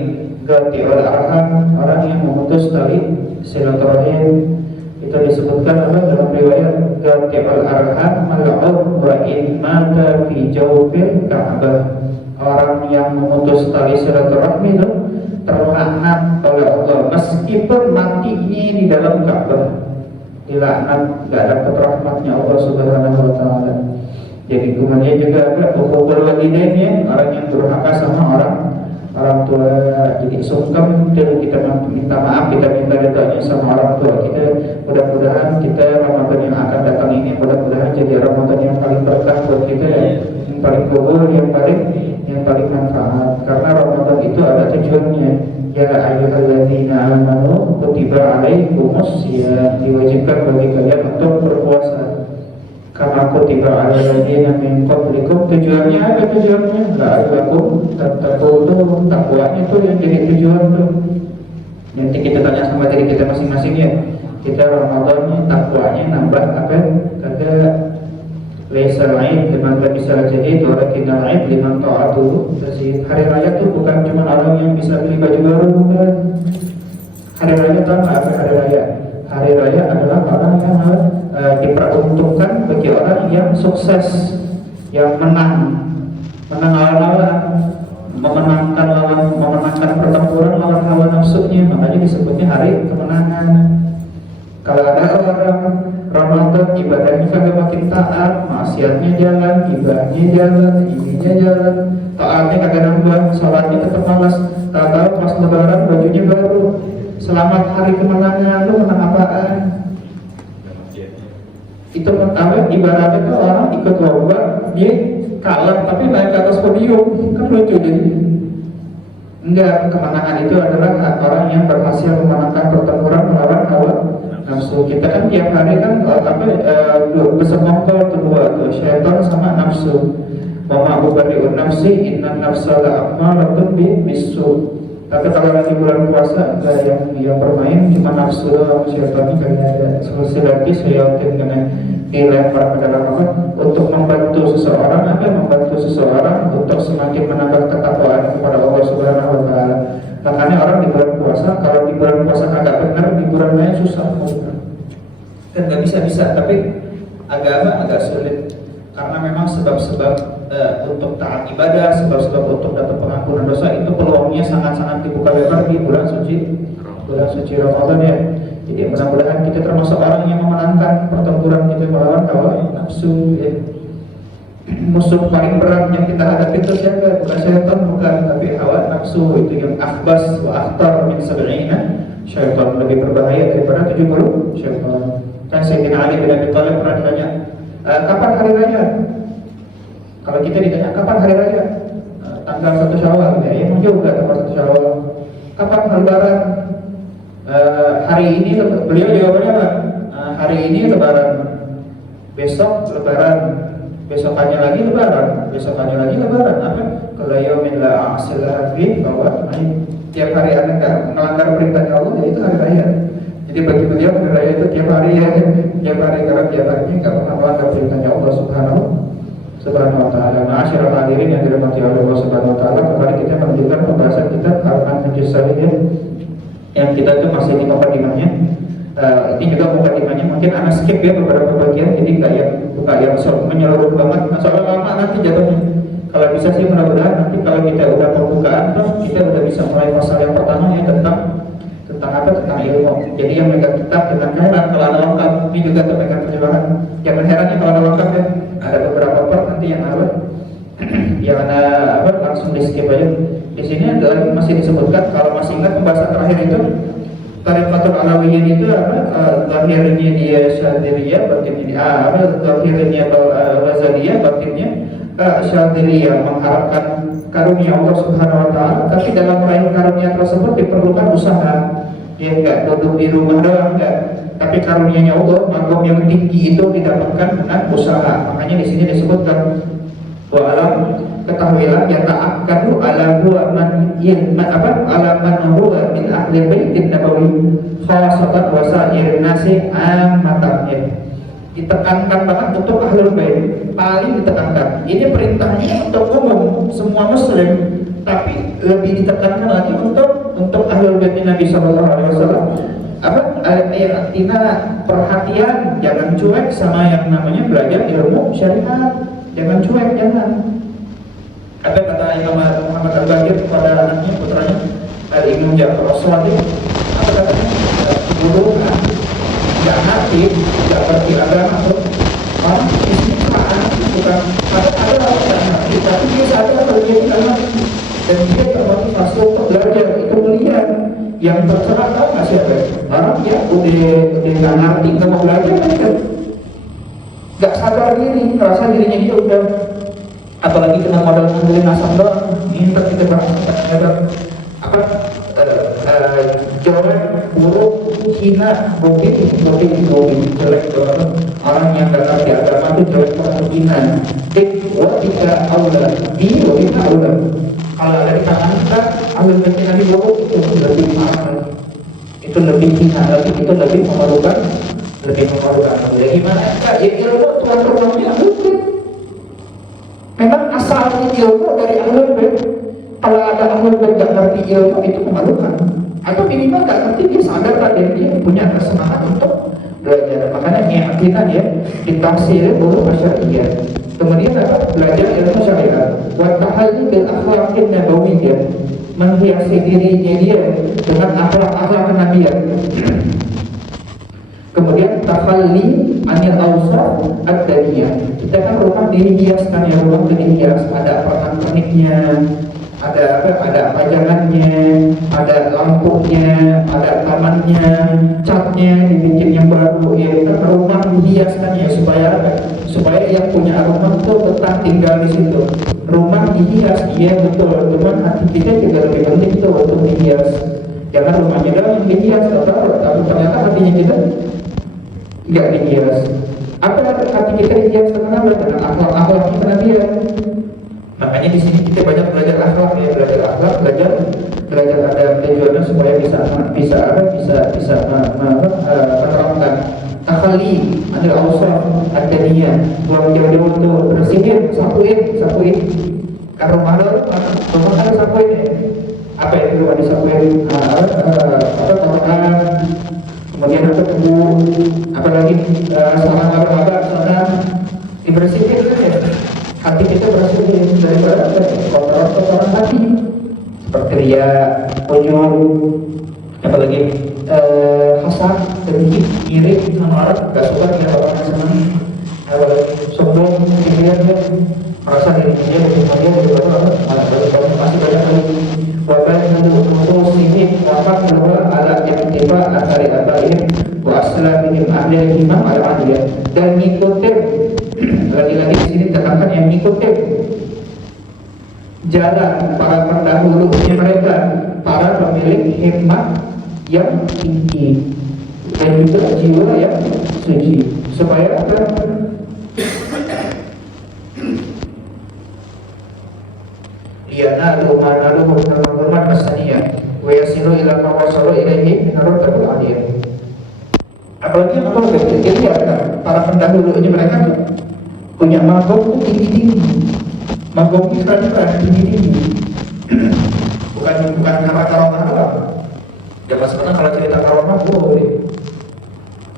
qati'ul arham, orang yang memutus tali silaturahim. Itu disebutkan dalam riwayat qati'ul arham mal'un wa in mata fi jawfil Ka'bah. Orang yang memutus tali silaturahmi itu terlaknat oleh Allah meskipun matinya di dalam Ka'bah. Dilaknat, gak dapat rahmatnya Allah Subhanahu Wa Taala. Jadi kemudian juga uququl walidainnya, orang yang durhaka sama orang tua. Jadi sungkem dan kita minta maaf, kita minta ridhonya sama orang tua kita. Mudah-mudahan kita Ramadan yang akan datang ini mudah-mudahan jadi Ramadan yang paling berkah buat kita, yang paling kubur, yang paling manfaat. Karena Ramadan itu ada tujuannya. Ya ayyuhalladzina amanu kutiba alaikumus syiyam, diwajibkan bagi kalian untuk berpuasa. Kama kutiba alal ladzina min qablikum, tujuannya apa tujuannya? La'allakum tattaqun, takwanya itu yang jadi tujuan tuh. Nanti kita tanya sama diri kita masing-masing ya. Kita Ramadan takwanya nambah apa? Kagak. Laisa al-'aid liman labisa al-jadid walakin al-'aid liman ta'atuhu. Jadi hari raya itu bukan cuma orang yang bisa beli baju baru, bukan. Hari raya tahu apa hari raya? Hari raya adalah orang yang diperuntukkan bagi orang yang sukses, yang menang lawan-lawan, memenangkan pertempuran lawan hawa nafsunya. Makanya disebutnya hari kemenangan. Kalau ada orang Ramadan ibadahnya kagak makin taat, maksiatnya jalan, ibadahnya jalan, ininya jalan, taatnya kagak nambah, sholatnya tetap malas. Tahu pas lebaran bajunya baru. Selamat hari kemenangan, lu menang apaan? Itu pertama ibaratnya tuh orang ikut lomba, dia kalah tapi naik ke atas podium, kan lucu jadi. Enggak, kemenangan itu adalah orang yang berhasil memenangkan pertempuran melawan hawa nafsu. Kita kan tiap hari kan bersekongkol kedua tuh, syaitan sama nafsu. Wa ma ubari'un nafsi innan nafsa la'ammaratun bisu. Tapi kalau lagi bulan puasa enggak yang bermain cuma nafsu doang, syaitannya kayaknya ada. Selesai lagi syaitan kena dilempar ke dalam apa? Untuk membantu seseorang untuk semakin menambah ketakwaan kepada Allah Subhanahu Wa Taala. Makanya orang di bulan puasa, kalau di bulan puasa agak benar, di bulan lain susah kan nggak bisa, tapi agak sulit karena memang sebab-sebab untuk taat ibadah, sebab-sebab untuk dapat pengampunan dosa itu peluangnya sangat-sangat dibuka lebar di bulan suci Ramadan ya. Jadi mudah-mudahan kita termasuk orang yang memenangkan pertempuran kita melawan hawa nafsu ya. Musuh paling berat yang kita hadapi itu siapa? Bukan syaitan, bukan, tapi hawa nafsu. Itu yang akhbas wa akhtar min sab'ina syaitan, lebih berbahaya daripada 70 syaitan. Kan Sayyidina Ali bin Abi Thalib pernah ditanya, kapan hari raya? Kalau kita ditanya kapan hari raya? Tanggal 1 Syawal ya, emang juga tanggal 1 Syawal. Kapan lebaran? Hari ini beliau jawabannya apa? Hari ini lebaran, besok lebaran, besokannya lagi lebaran, apa? Kalau yaumil la asila fi bahwa tiap hari Anda nggak melanggar perintahnya Allah, ya itu hari raya. Jadi bagi beliau hari raya itu tiap hari karena tiap harinya nggak pernah melanggar perintahnya Allah Subhanahu Wa Taala. Ma'asyiral hadirin yang dirahmati Allah Subhanahu Wa Taala, kembali kita melanjutkan pembahasan kita Al-Manhajus Salih yang kita itu masih di mukadimahnya. Ini juga mukadimahnya mungkin anak skip ya beberapa bagian, jadi bukan yang menyeluruh banget, soalnya lama nanti jatuhnya. Kalau bisa sih mudah-mudahan nanti kalau kita udah pembukaan tuh kita udah bisa mulai pasal yang pertama ya tentang ilmu. Jadi yang megang kitab dengan heran kalau ada lengkap, ini juga terpegang terjemahan. Jangan herannya kalau ada lengkap ya, ada beberapa part nanti yang langsung di skip aja. Di sini adalah masih disebutkan, kalau masih ingat pembahasan terakhir itu Tariqatul Alawiyyah itu zahirnya dia Syadziliyah, batinnya dia zahirnya Ghazaliyah, batinnya Syadziliyah, mengharapkan karunia Allah Subhanahu wa taala, tapi dalam meraih karunia tersebut diperlukan usaha. Dia enggak duduk di rumah doang, enggak. Tapi karunianya Allah, makom yang tinggi itu didapatkan dengan usaha. Makanya di sini disebutkan wa alam, ketahuilah ya ta'akkadu ala huwa man ala man huwa min ahli baitin nabawi khasatan wa sa'ir nasi ammatan. Ditekankan banget untuk ahlul bait, paling ditekankan. Ini perintahnya untuk umum semua muslim, tapi lebih ditekankan lagi untuk ahlul bait Nabi sallallahu alaihi wasallam. Artinya perhatian, jangan cuek sama yang namanya belajar ilmu syariat. Jangan cuek, jangan. Apa kata Imam Muhammad Al-Baqir kepada anaknya, putranya Al-Imam Ja'far As-Shadiq, apa katanya? Guru nggak ngerti, nggak ngerti agama tuh orang istiqaan bukan ada orang nggak ngerti, tapi dia sadar kalau dia tidak ngerti dan dia termotivasi untuk belajar. Itu mulia. Yang terserah tahu nggak siapa? Orang ya udah nggak ngerti, nggak mau belajar kan? Nggak sadar diri, merasa dirinya dia udah, apalagi kena modal ngandelin asam doang. Ini kita bahas apa jelek, buruk, hina, bobit, jelek doang. Orang yang gak ngerti agama itu jelek banget, hina. Watika aula, watika aula. Kalau ada di tangan kita, ambil bagi Nabi buruk, itu lebih mahal, itu lebih hina lagi, itu lebih memalukan. Ya gimana? Enggak, ya ilmu tuan rumahnya bukan. Memang asalnya ilmu dari ahlul bait. Kalau ada ahlul bait gak ngerti ilmu, itu memalukan. Atau minimal gak ngerti, dia sadar dan dia punya kesemangat untuk belajar. Makanya niatikan ya ditafsir dulu syariah. Kemudian dapat belajar ilmu syariat. Wa tahalli bil akhlaqin nabawiyyah, menghiasi dirinya dia dengan akhlak-akhlak kenabian. Kemudian takhalli anil awsaf ad-daniyah. Kita kan rumah dihiaskan ya, rumah dihias, ada pernak-perniknya, ada pajangannya, ada lampunya, ada tamannya, catnya dibikin yang baru. Ya kan rumah dihiaskan ya supaya yang punya rumah itu tetap tinggal di situ. Rumah dihias, iya betul, cuman hati kita juga lebih penting tuh untuk dihias. Jangan rumahnya doang yang dihias, tapi ternyata hatinya kita nggak dihias. Apa hati kita dihias dengan akhlak kita dia. Makanya di sini kita banyak belajar akhlak ya, belajar ada tujuannya supaya bisa menerapkan. Takhalli anil awsaf ad-daniyah, buang jauh-jauh tuh, bersihin, sapuin. Kalau rumah ada sapuin ya. Apa itu ada sapuin? Kotoran. Kemudian ada kebun, apalagi sarang abang-abang sana dibersihin ya. Hati kita bersihin daripada kotoran hati seperti riya, ujub, apalagi hasad, dengki, iri, sama orang gak suka dengan orang yang senang, apalagi sombong, iri, merasa dirinya lebih mulia daripada masih banyak lagi. Wabah untuk sini wafat bahwa ala yang tiba asari abaihim wa aslamihim ahlihim al-adiyah, dan ngikutin lagi-lagi di sini terangkan yang ngikutin jalan para pendahulunya mereka, para pemilik hikmah yang tinggi dan juga jiwa yang suci, supaya apa? Liyanalu manaluhu minal masaniyah wa yasilu ila ma wasalu ilaihi minal tabul aliyah. Apalagi apa begitu ya, para pendahulunya mereka punya magom itu tinggi-tinggi, magom itu keren tinggi-tinggi. bukan karena karomah doang. Zaman sekarang kalau cerita karomah boleh,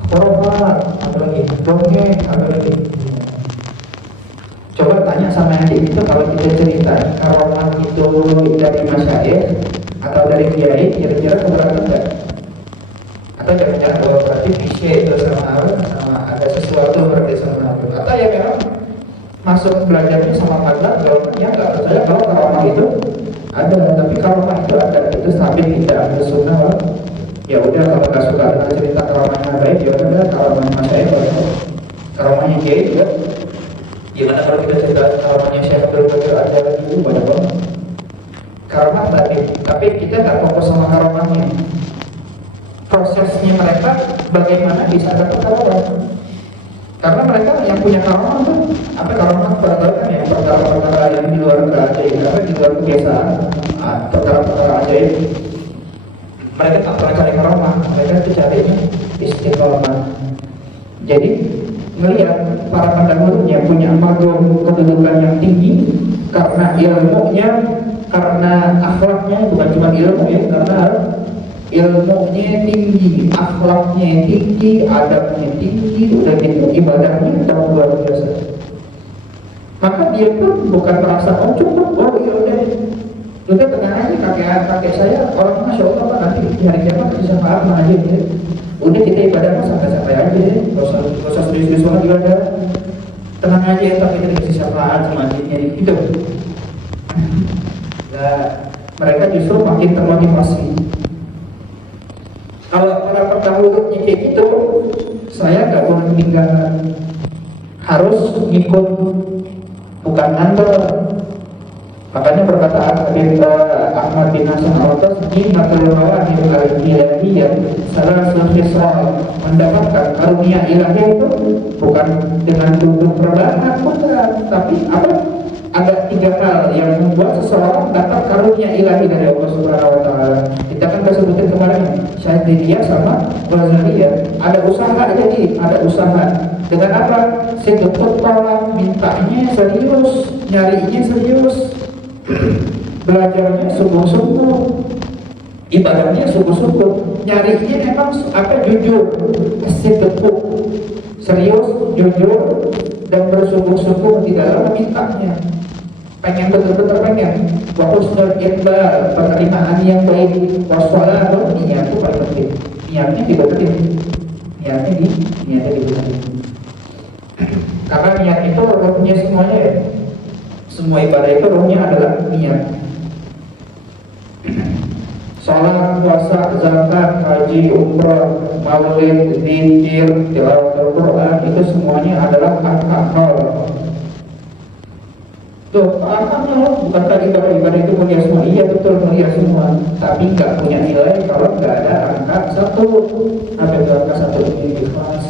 koromah, apalagi dongeng, apalagi. Coba tanya sama yang itu, kalau kita cerita karomah itu dari masyayikh atau dari kiai, kira-kira keberatan enggak? Atau jangan-jangan berarti fisye itu sama ada sesuatu berarti sama itu. Atau ya memang masuk belajarnya sama madhab, jawabannya enggak percaya kalau karomah itu ada, tapi karomah itu ada, itu sabit tidak ada sunnah. Ya udah, kalau nggak suka dengan cerita karomahnya baik, ya udah karomahnya masyayikh, karomahnya kiai juga. Gimana kalau kita cerita karomahnya Syekh Abdul Qadir Al-Jailani itu banyak banget. tapi kita nggak fokus sama karomahnya. Prosesnya mereka bagaimana bisa dapat karomah? Karena mereka yang punya karomah tuh apa karomah perkara kan ya perkara-perkara yang di luar keajaiban, di luar kebiasaan, perkara-perkara ajaib. Mereka tak pernah cari karomah, mereka itu carinya istiqomah. Jadi melihat para pendahulunya punya magom kedudukan yang tinggi karena ilmunya, karena akhlaknya, bukan cuma ilmu ya, karena ilmunya tinggi, akhlaknya tinggi, adabnya tinggi, udah gitu ibadahnya luar biasa. Maka dia pun bukan merasa oh cukup, oh iya udah tenang aja kakek saya orang Masya Allah Pak, nanti hari kiamat bisa paham aja gitu. Udah kita ibadah santai-santai aja, gak usah serius-serius banget ibadah. Tenang aja ya, tapi kita dikasih syafaat sama adiknya gitu. Nah, mereka justru makin termotivasi. Kalau para pendahulunya kayak gitu, saya gak boleh meninggalkan, harus ngikut, bukan ngandel. Makanya perkataan Habib Ahmad bin Hasan al-Atas ini matulawani al-ilahiyah salah satu mendapatkan karunia ilahi itu bukan dengan duduk rebahan, bukan, tapi apa? Ada 3 hal yang membuat seseorang dapat karunia ilahi dari Allah Subhanahu wa taala. Kita kan sebutin kemarin Syadiliyah sama Ghazaliyah. Ada usaha jadi, ada usaha. Dengan apa? Sedekut tolak, mintanya serius, nyarinya serius. Belajarnya sungguh-sungguh, ibadahnya sungguh-sungguh, nyarinya emang apa jujur, sedekut, serius, jujur, dan bersungguh-sungguh di dalam mintanya. Pengen betul-betul pengen, husnul iqbal, penerimaan yang baik, wassalatu, niat itu paling penting. Niatnya dibenerin, niatnya dibenerin. Karena niat itu rohnya semuanya ya. Semua ibadah itu rohnya adalah niat. Salat, puasa, zakat, haji, umrah, maulid, zikir, tilawah Al-Quran, itu semuanya adalah akal. Tuh, akalnya bukan ibadah itu mulia semua. Iya betul mulia semua, tapi nggak punya nilai kalau nggak ada angka 1. Apa itu angka 1 ini? Ikhlas.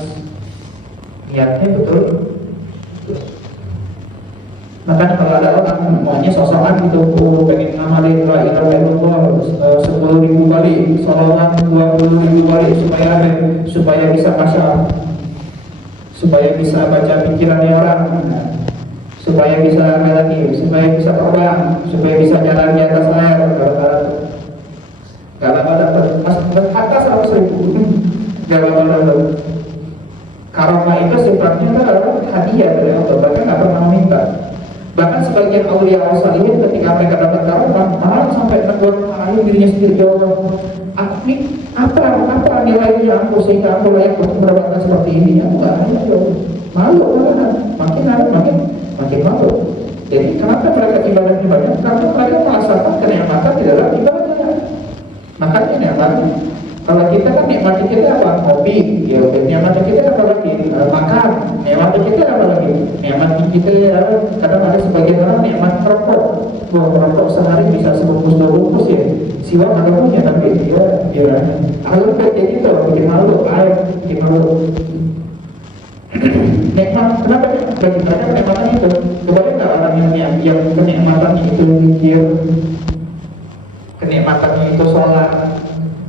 Niatnya betul. Makanya kalau ada orang maunya sosokan gitu, pengen ngamalin la ilaha illallah 10.000 kali, sholawat 20.000 kali supaya bisa masyarakat, supaya bisa baca pikirannya orang, supaya bisa supaya bisa terbang, supaya bisa jalan di atas air. Gak lama dapat, atas 100.000, gak lama dapat. Karomah itu sifatnya adalah hadiah dari Allah, bahkan nggak pernah minta. Bahkan sebagian aulia wasalihin ketika mereka dapat karomah malah sampai menaruh dirinya sendiri, ya Allah, apa nilainya aku sehingga aku layak untuk mendapatkan seperti ini? Aku nggak layak, ya Allah. Malu makin malu. Jadi kenapa mereka ibadahnya banyak? Karena mereka merasakan kenikmatan di dalam ibadah. Makanya nikmatnya. Kalau kita kan nikmati kita apa? Kopi, ya nikmati kita apa lagi? Makan, nikmati kita apa lagi? Nikmati kita ya, kadang ada sebagian orang nikmat rokok. Rokok sehari bisa sebungkus 2 bungkus ya. Siwa kalau punya tapi dia kalau kayak gitu bikin malu, bikin malu. Nikmat, kenapa bagi mereka kenikmatan itu? Kebanyakan nggak orang yang kenikmatannya itu zikir, kenikmatannya itu sholat,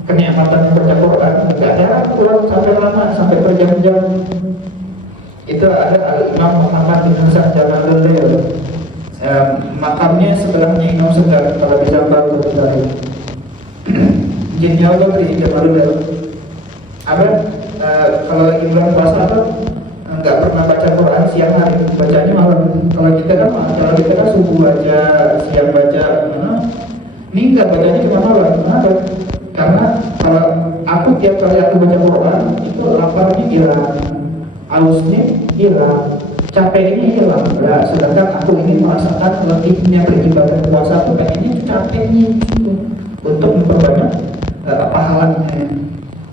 kenikmatan baca Quran, nggak ada pulang sampai lama, sampai berjam-jam. Itu ada Al-Imam Muhammad bin Hasan Jalaludin, makamnya sebelahnya Imam Segar, kalau di Jabar itu tadi. Jinnya Allah di Jalaludin. Kalau lagi bulan puasa nggak pernah baca Quran siang hari, bacanya malam. Kalau kita kan subuh baca, siang baca, ini nggak bacanya cuma malam. Kenapa? Karena kalau aku tiap kali aku baca Quran itu laparnya hilang, hausnya hilang, capeknya hilang. Nah, sedangkan aku ini merasakan letihnya beribadah puasa itu pengennya capeknya itu untuk memperbanyak pahalanya.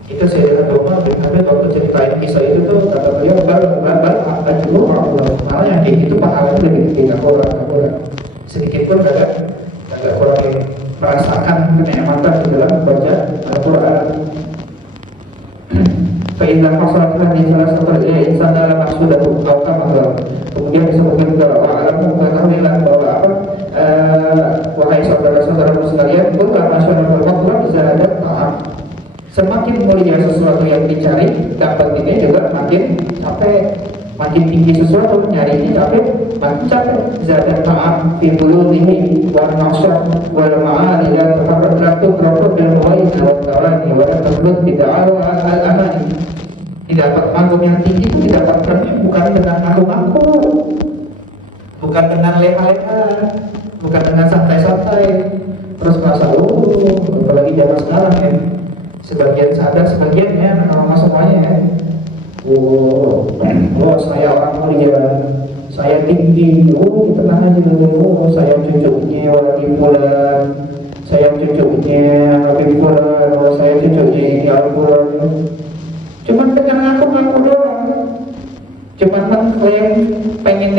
Itu saya lihat Umar bin Khattab waktu ceritain kisah itu tuh kata beliau apa dulu Allah. Malah yang kayak gitu pahalanya lebih gede, nggak kurang. Sedikit pun agak kurang ini. merasakan kenikmatan di dalam membaca Al-Quran. Fa'idha hasalat hadhihi salah satu insan dalam maksudahu atau kama. Kemudian disebutkan juga wa'alamu ketahuilah bahwa wahai saudara-saudara sekalian, bukan masyarakat bermakhluk bisa ada ta'am. Semakin mulia sesuatu yang dicari, dapetinnya juga makin capek. Makin tinggi sesuatu, nyarinya capek, makin capek. Zada ta'am fi buludihi wa naqsah wal ma'ali dan terhadap ratu dan wain dan tawani wa tersebut bida'awa al-amani. Didapat panggung yang tinggi itu didapatkannya bukan dengan ngaku-ngaku, bukan dengan leha-leha, bukan dengan santai-santai. Terus merasa, apalagi zaman sekarang ya, sebagian sadar, sebagian ya, nama semuanya ya. Saya orang mulia, saya tinggi, tenang aja dulu. Saya cucunya Wali Fulan, saya cucunya Habib Fulan, saya cucunya ini Al-Fulan. Cuman dengan ngaku-ngaku doang, cuman mengklaim pengen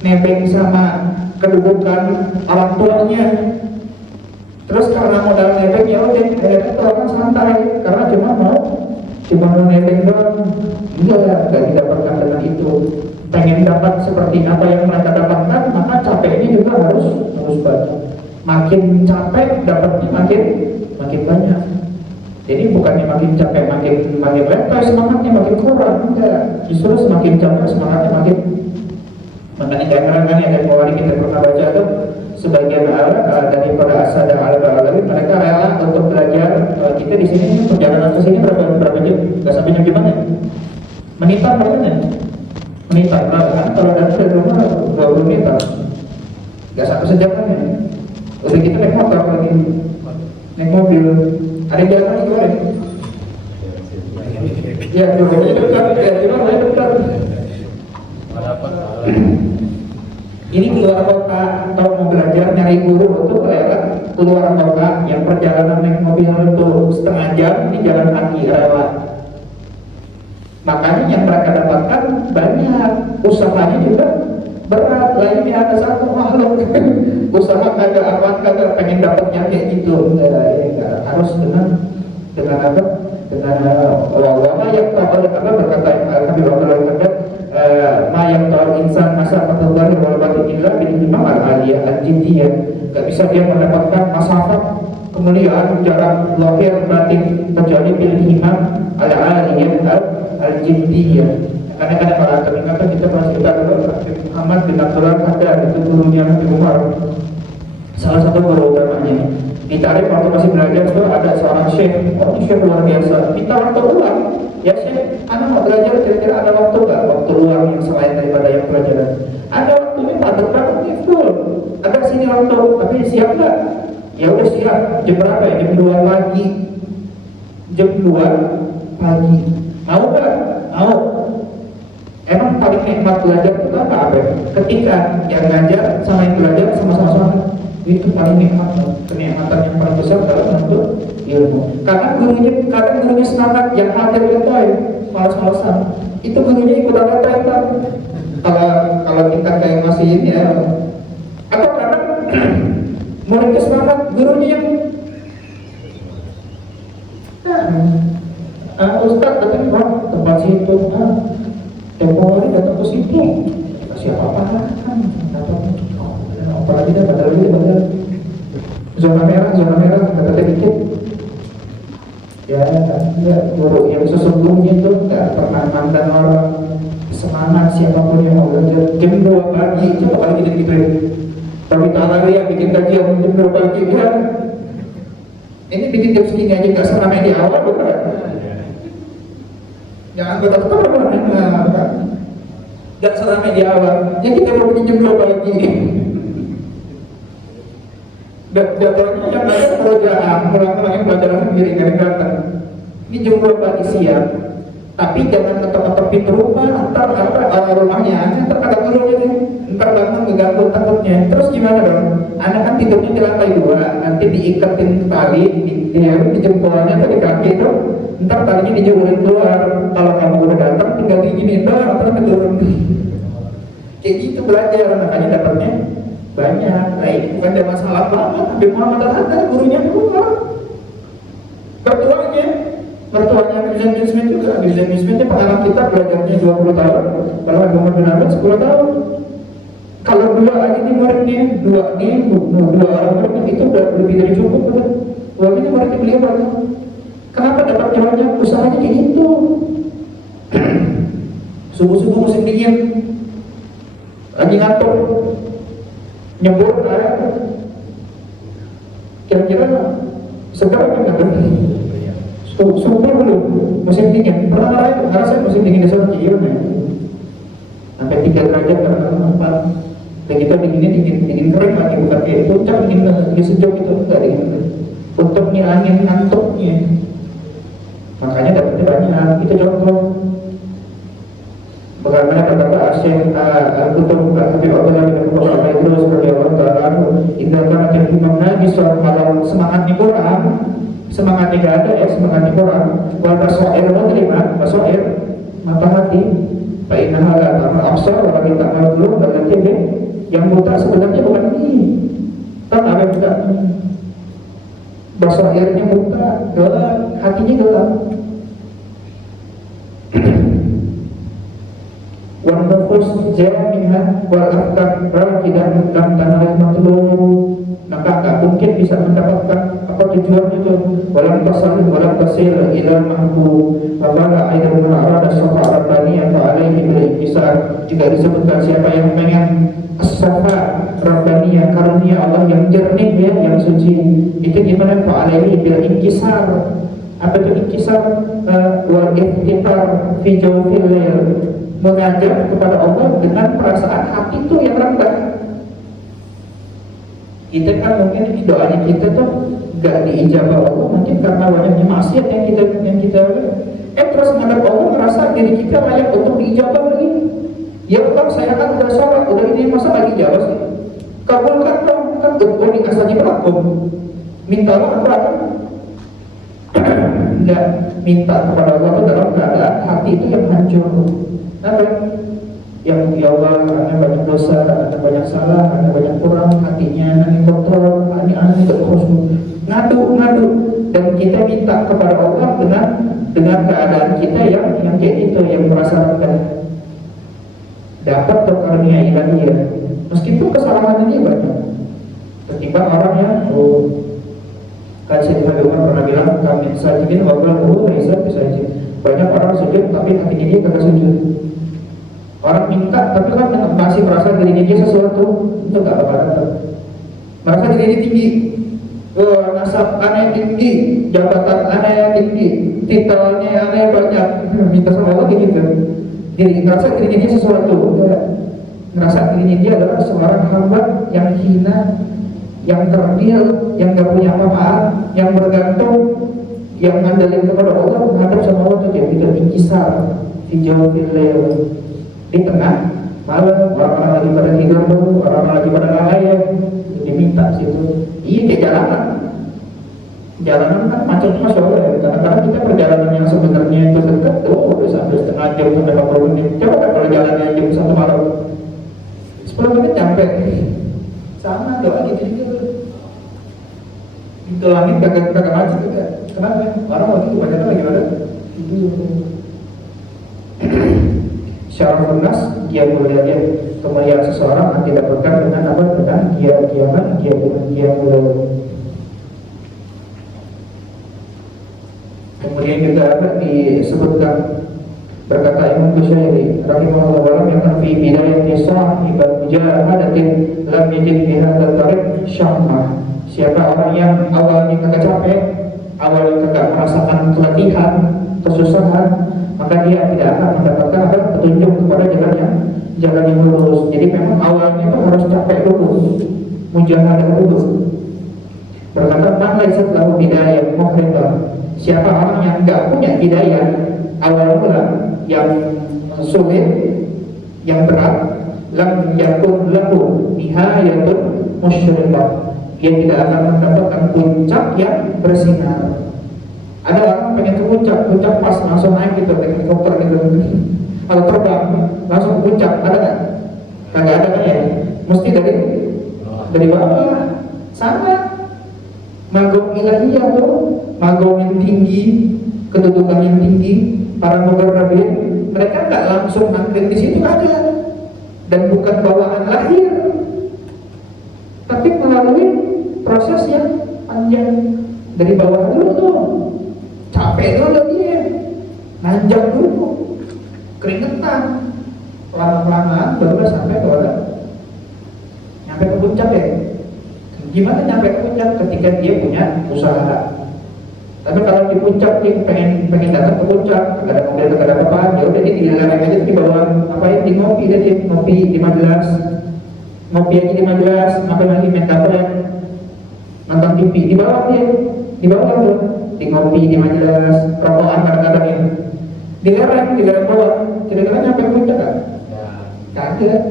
nebeng sama kedudukan orang tuanya. Terus karena modal nebeng ya udah, akhirnya tuh orang santai karena cuma mau nebeng doang. Enggak didapatkan dengan itu. Pengen dapat seperti apa yang mereka dapatkan, maka capeknya juga harus banyak. Makin capek dapatnya makin banyak. Jadi bukannya makin capek makin lepas, semangatnya makin kurang. Enggak, justru semakin capek semangatnya makin. Makanya kadang-kadang yang kemarin kita pernah baca tuh sebagian daripada asada al-Balawi, mereka rela untuk belajar. Kita di sini perjalanan ke sini berapa jam? Gak sampai jam ya? Menitan berapa? Menitan kan? Kalau dari rumah 20 menit, gak sampai sejam kan ya? Udah kita naik motor lagi, naik mobil. Ada jalan lagi boleh? Ya, jalannya dekat, jalannya dekat. Ini keluar kota atau mau belajar nyari guru itu rela keluar kota yang perjalanan naik mobil itu setengah jam, ini jalan kaki rela. Makanya yang mereka dapatkan banyak, usahanya juga berat. Lainnya ada satu makhluk usaha kagak apa kagak pengen dapatnya kayak gitu. Enggak harus dengan apa? Dengan wala yang apa berkata kami berkata ma yang tahu insan masa pertemuan wal batin illa bil imam al-aliyah al-jiddiyah. Gak bisa dia mendapatkan masafat kemuliaan jarak lahir batin kecuali bil imam al-aliyah al-jiddiyah. Kadang-kadang kalau ternyata kita pernah cerita dulu Muhammad bin Abdullah Haddad, itu gurunya Nabi Umar, salah satu guru utamanya. Ditarik waktu masih belajar itu ada seorang syekh, syekh luar biasa, minta waktu luang. Ya syekh, anak mau belajar, kira-kira ada waktu nggak? Waktu luang yang selain daripada yang pelajaran. Ada waktunya, padat banget nih, full. Ada sini waktu, tapi siap nggak? Ya udah siap. Jam berapa ya? Jam 2 pagi. Jam 2 pagi. Mau nggak? Mau. Emang paling nikmat belajar itu apa? Ketika yang ngajar sama yang belajar sama-sama, itu paling nikmat. Kenikmatan yang paling besar dalam menuntut ilmu. Karena gurunya semangat, yang hadir itu malas-malasan. Itu gurunya ikut apa? Kalau kita kayak masih ini ya, atau karena muridnya semangat, gurunya yang Ustaz datang tempat situ, tempoh hari datang ke situ, siapa kan apalagi dia padahal zona merah kata dikit ya. Guru yang sesungguhnya itu nggak pernah mandan orang, semangat siapapun yang mau belajar. Jam 2 pagi coba kali kita gitu ya, tapi tak yang bikin kajian jam 2 pagi ya. Ini bikin jam segini aja nggak seramai di awal bukan? Yang anggota tetap nggak seramai di awal, ya kita mau bikin jam 2 pagi. Jadwalnya yang ada kerjaan, orang-orang yang belajar sendiri dari datang. Ini jam 2 pagi siang, tapi jangan tetap pintu rumah, ntar rumahnya, ntar ada gurunya nih, ntar bangun ngeganggu takutnya. Terus gimana dong? Anak kan tidurnya di lantai 2, nanti diikatin tali, di jempolnya atau di kaki itu, ntar talinya dijebulin keluar. Kalau kamu udah datang, tinggal digini doang, terus turun. Kayak gitu belajar, makanya dapatnya banyak. Nah ini bukan ada masalah salah banget. Habib Muhammad ada gurunya keluar. Mertuanya Habib Zain Smith juga. Habib Zain Smith ini pengalaman kita belajarnya 20 tahun, kalau Habib Muhammad bin Abad 10 tahun. Kalau dua lagi di muridnya, dua orang muridnya itu udah lebih dari cukup. Dua ini muridnya beliau banyak. Kenapa dapat jalannya? Usahanya kayak gitu. Subuh-subuh musim dingin, lagi ngantuk, nyebur air. Kira-kira segar apa enggak? Subuh dulu, musim dingin. Pernah ngerasain musim dingin di sana Cium ya? Sampai 3 derajat karena apa? Dan kita dingin kering lagi, bukan kayak puncak dingin sejuk itu, enggak dingin. Untuknya angin ngantuknya, makanya dapatnya banyak. Itu contoh. Bagaimana kata Asyik Al-Kutub Al-Habib Abdullah bin Abu Bakar Al-Idrus radhiyallahu ta'ala anhu, "Idza kana al-imam najis kalau semangatnya kurang, semangatnya enggak ada ya, semangatnya kurang, wal basair mudrima, basair mata hati, fa innaha la ta'mal absar wa la ta'mal qulub, berarti yang buta sebenarnya bukan ini. Kan ada buta. Basairnya buta, gelap, hatinya gelap. Wan nufus jami'ah wal afkar rakidan lam tanal matlub, maka tak mungkin bisa mendapatkan apa tujuan itu. Walam tasil ila mahbub, apabila aidan arada safa rabbani atau alaihi bil intisar. Jika disebutkan siapa yang pengen as-safa rabbaniyah, karunia Allah yang jernih ya, yang suci, itu gimana? Fa alaihi bil inkisar. Apa itu inkisar? Wal iftitar fi jawfil lail, mengajak kepada Allah dengan perasaan hati itu yang rendah. Kita kan mungkin doanya kita tuh gak diijabah Allah, mungkin karena banyaknya maksiat yang kita terus menghadap Allah merasa diri kita layak untuk diijabah lagi. Ya Allah, saya kan udah sholat, udah ini, masa lagi ijabah sih? Kabulkan dong, kan gue dikasih berlaku. Mintalah apa? Enggak, minta kepada Allah itu dalam keadaan hati itu yang hancur. Apa? Yang ya Allah, ada banyak dosa, ada banyak salah, ada banyak kurang, hatinya nanti kontrol, aneh terus ngadu, dan kita minta kepada Allah dengan keadaan kita yang kayak gitu, yang merasa rendah. Dapat karunia ilahiyah, meskipun kesalahannya banyak. Ketimbang orang yang kan Syekh Habib Umar pernah bilang, kami sajidin wabal bisa banyak orang sujud tapi hatinya dia kagak sujud. Orang minta tapi kan masih merasa dirinya dia sesuatu, itu gak apa-apa. Merasa dirinya tinggi, nasab aneh tinggi, jabatan aneh tinggi, titelnya aneh banyak, minta sama Allah gitu. Merasa dirinya dia sesuatu, merasa dirinya dia adalah seorang hamba yang hina, yang terdil, yang gak punya apa-apa, yang bergantung, yang ngandelin kepada Allah, menghadap sama Allah itu dia tidak inkisar, dijawabin leo. Di tengah malam, orang-orang lagi pada tidur tuh, orang-orang lagi pada lalai ya, diminta situ. Iya kayak jalanan kan macetnya masya Allah ya. Kadang-kadang kita perjalanan yang sebenarnya itu dekat tuh udah sampai setengah jam sampai 40 menit. Coba kan kalau jalannya jam 1 malam 10 menit sampai. Sama doa gitu. Itu langit kagak macet juga. Kenapa? Orang lagi kebanyakan lagi ada tidur. Syarafun nas, dia mulia kemuliaan seseorang tidak berkat dengan apa? Dengan dia mulia. Kemudian juga apa disebutkan, berkata Imam Bushairi rahimahullah walam yang fi bidayat nisah ibad mujahadatin lam yajid fi hadzal tariq syamah. Siapa orang yang awalnya kagak capek, awalnya kagak merasakan keletihan, kesusahan, maka dia tidak akan mendapatkan apa? Petunjuk kepada jalan yang lurus. Jadi memang awalnya itu harus capek dulu, mujahadah dulu. Berkata man laysat lahu bidayah muhridah. Siapa orang yang enggak punya hidayah awal mula, yang sulit, yang berat, lam yakun lahu nihayatun musyrifah. Dia tidak akan mendapatkan puncak yang bersinar. Ada orang pengen ke puncak pas langsung naik gitu, naik helikopter gitu. Kalau terbang langsung ke puncak, ada kan? Kagak ada kan ya? Mesti dari bawah. Sama magong ilahiyah tuh, magong yang tinggi, kedudukan yang tinggi, para muqarrabin, mereka nggak langsung nanti di situ aja, dan bukan bawaan lahir, tapi melalui proses yang panjang dari bawah dulu tuh, capek dulu dia, nanjak dulu, keringetan, lama-kelamaan baru sampai ke orang, nyampe ke puncak ya. Gimana nyampe ke puncak? Ketika dia punya usaha. Tapi kalau di puncak dia pengen datang ke puncak, nggak ada mobil, nggak ada apa-apa, ya udah dia tinggal aja di bawah, ngapain di ngopi, dia ngopi di Magelas, ngopi aja di Magelas, ngapain lagi main kafe, nonton TV di bawah dia, di bawah tuh, di ngopi di Magelas, rokokan kadang-kadang ya, di lereng bawah, kira-kira nyampe ke puncak kan? Kagak.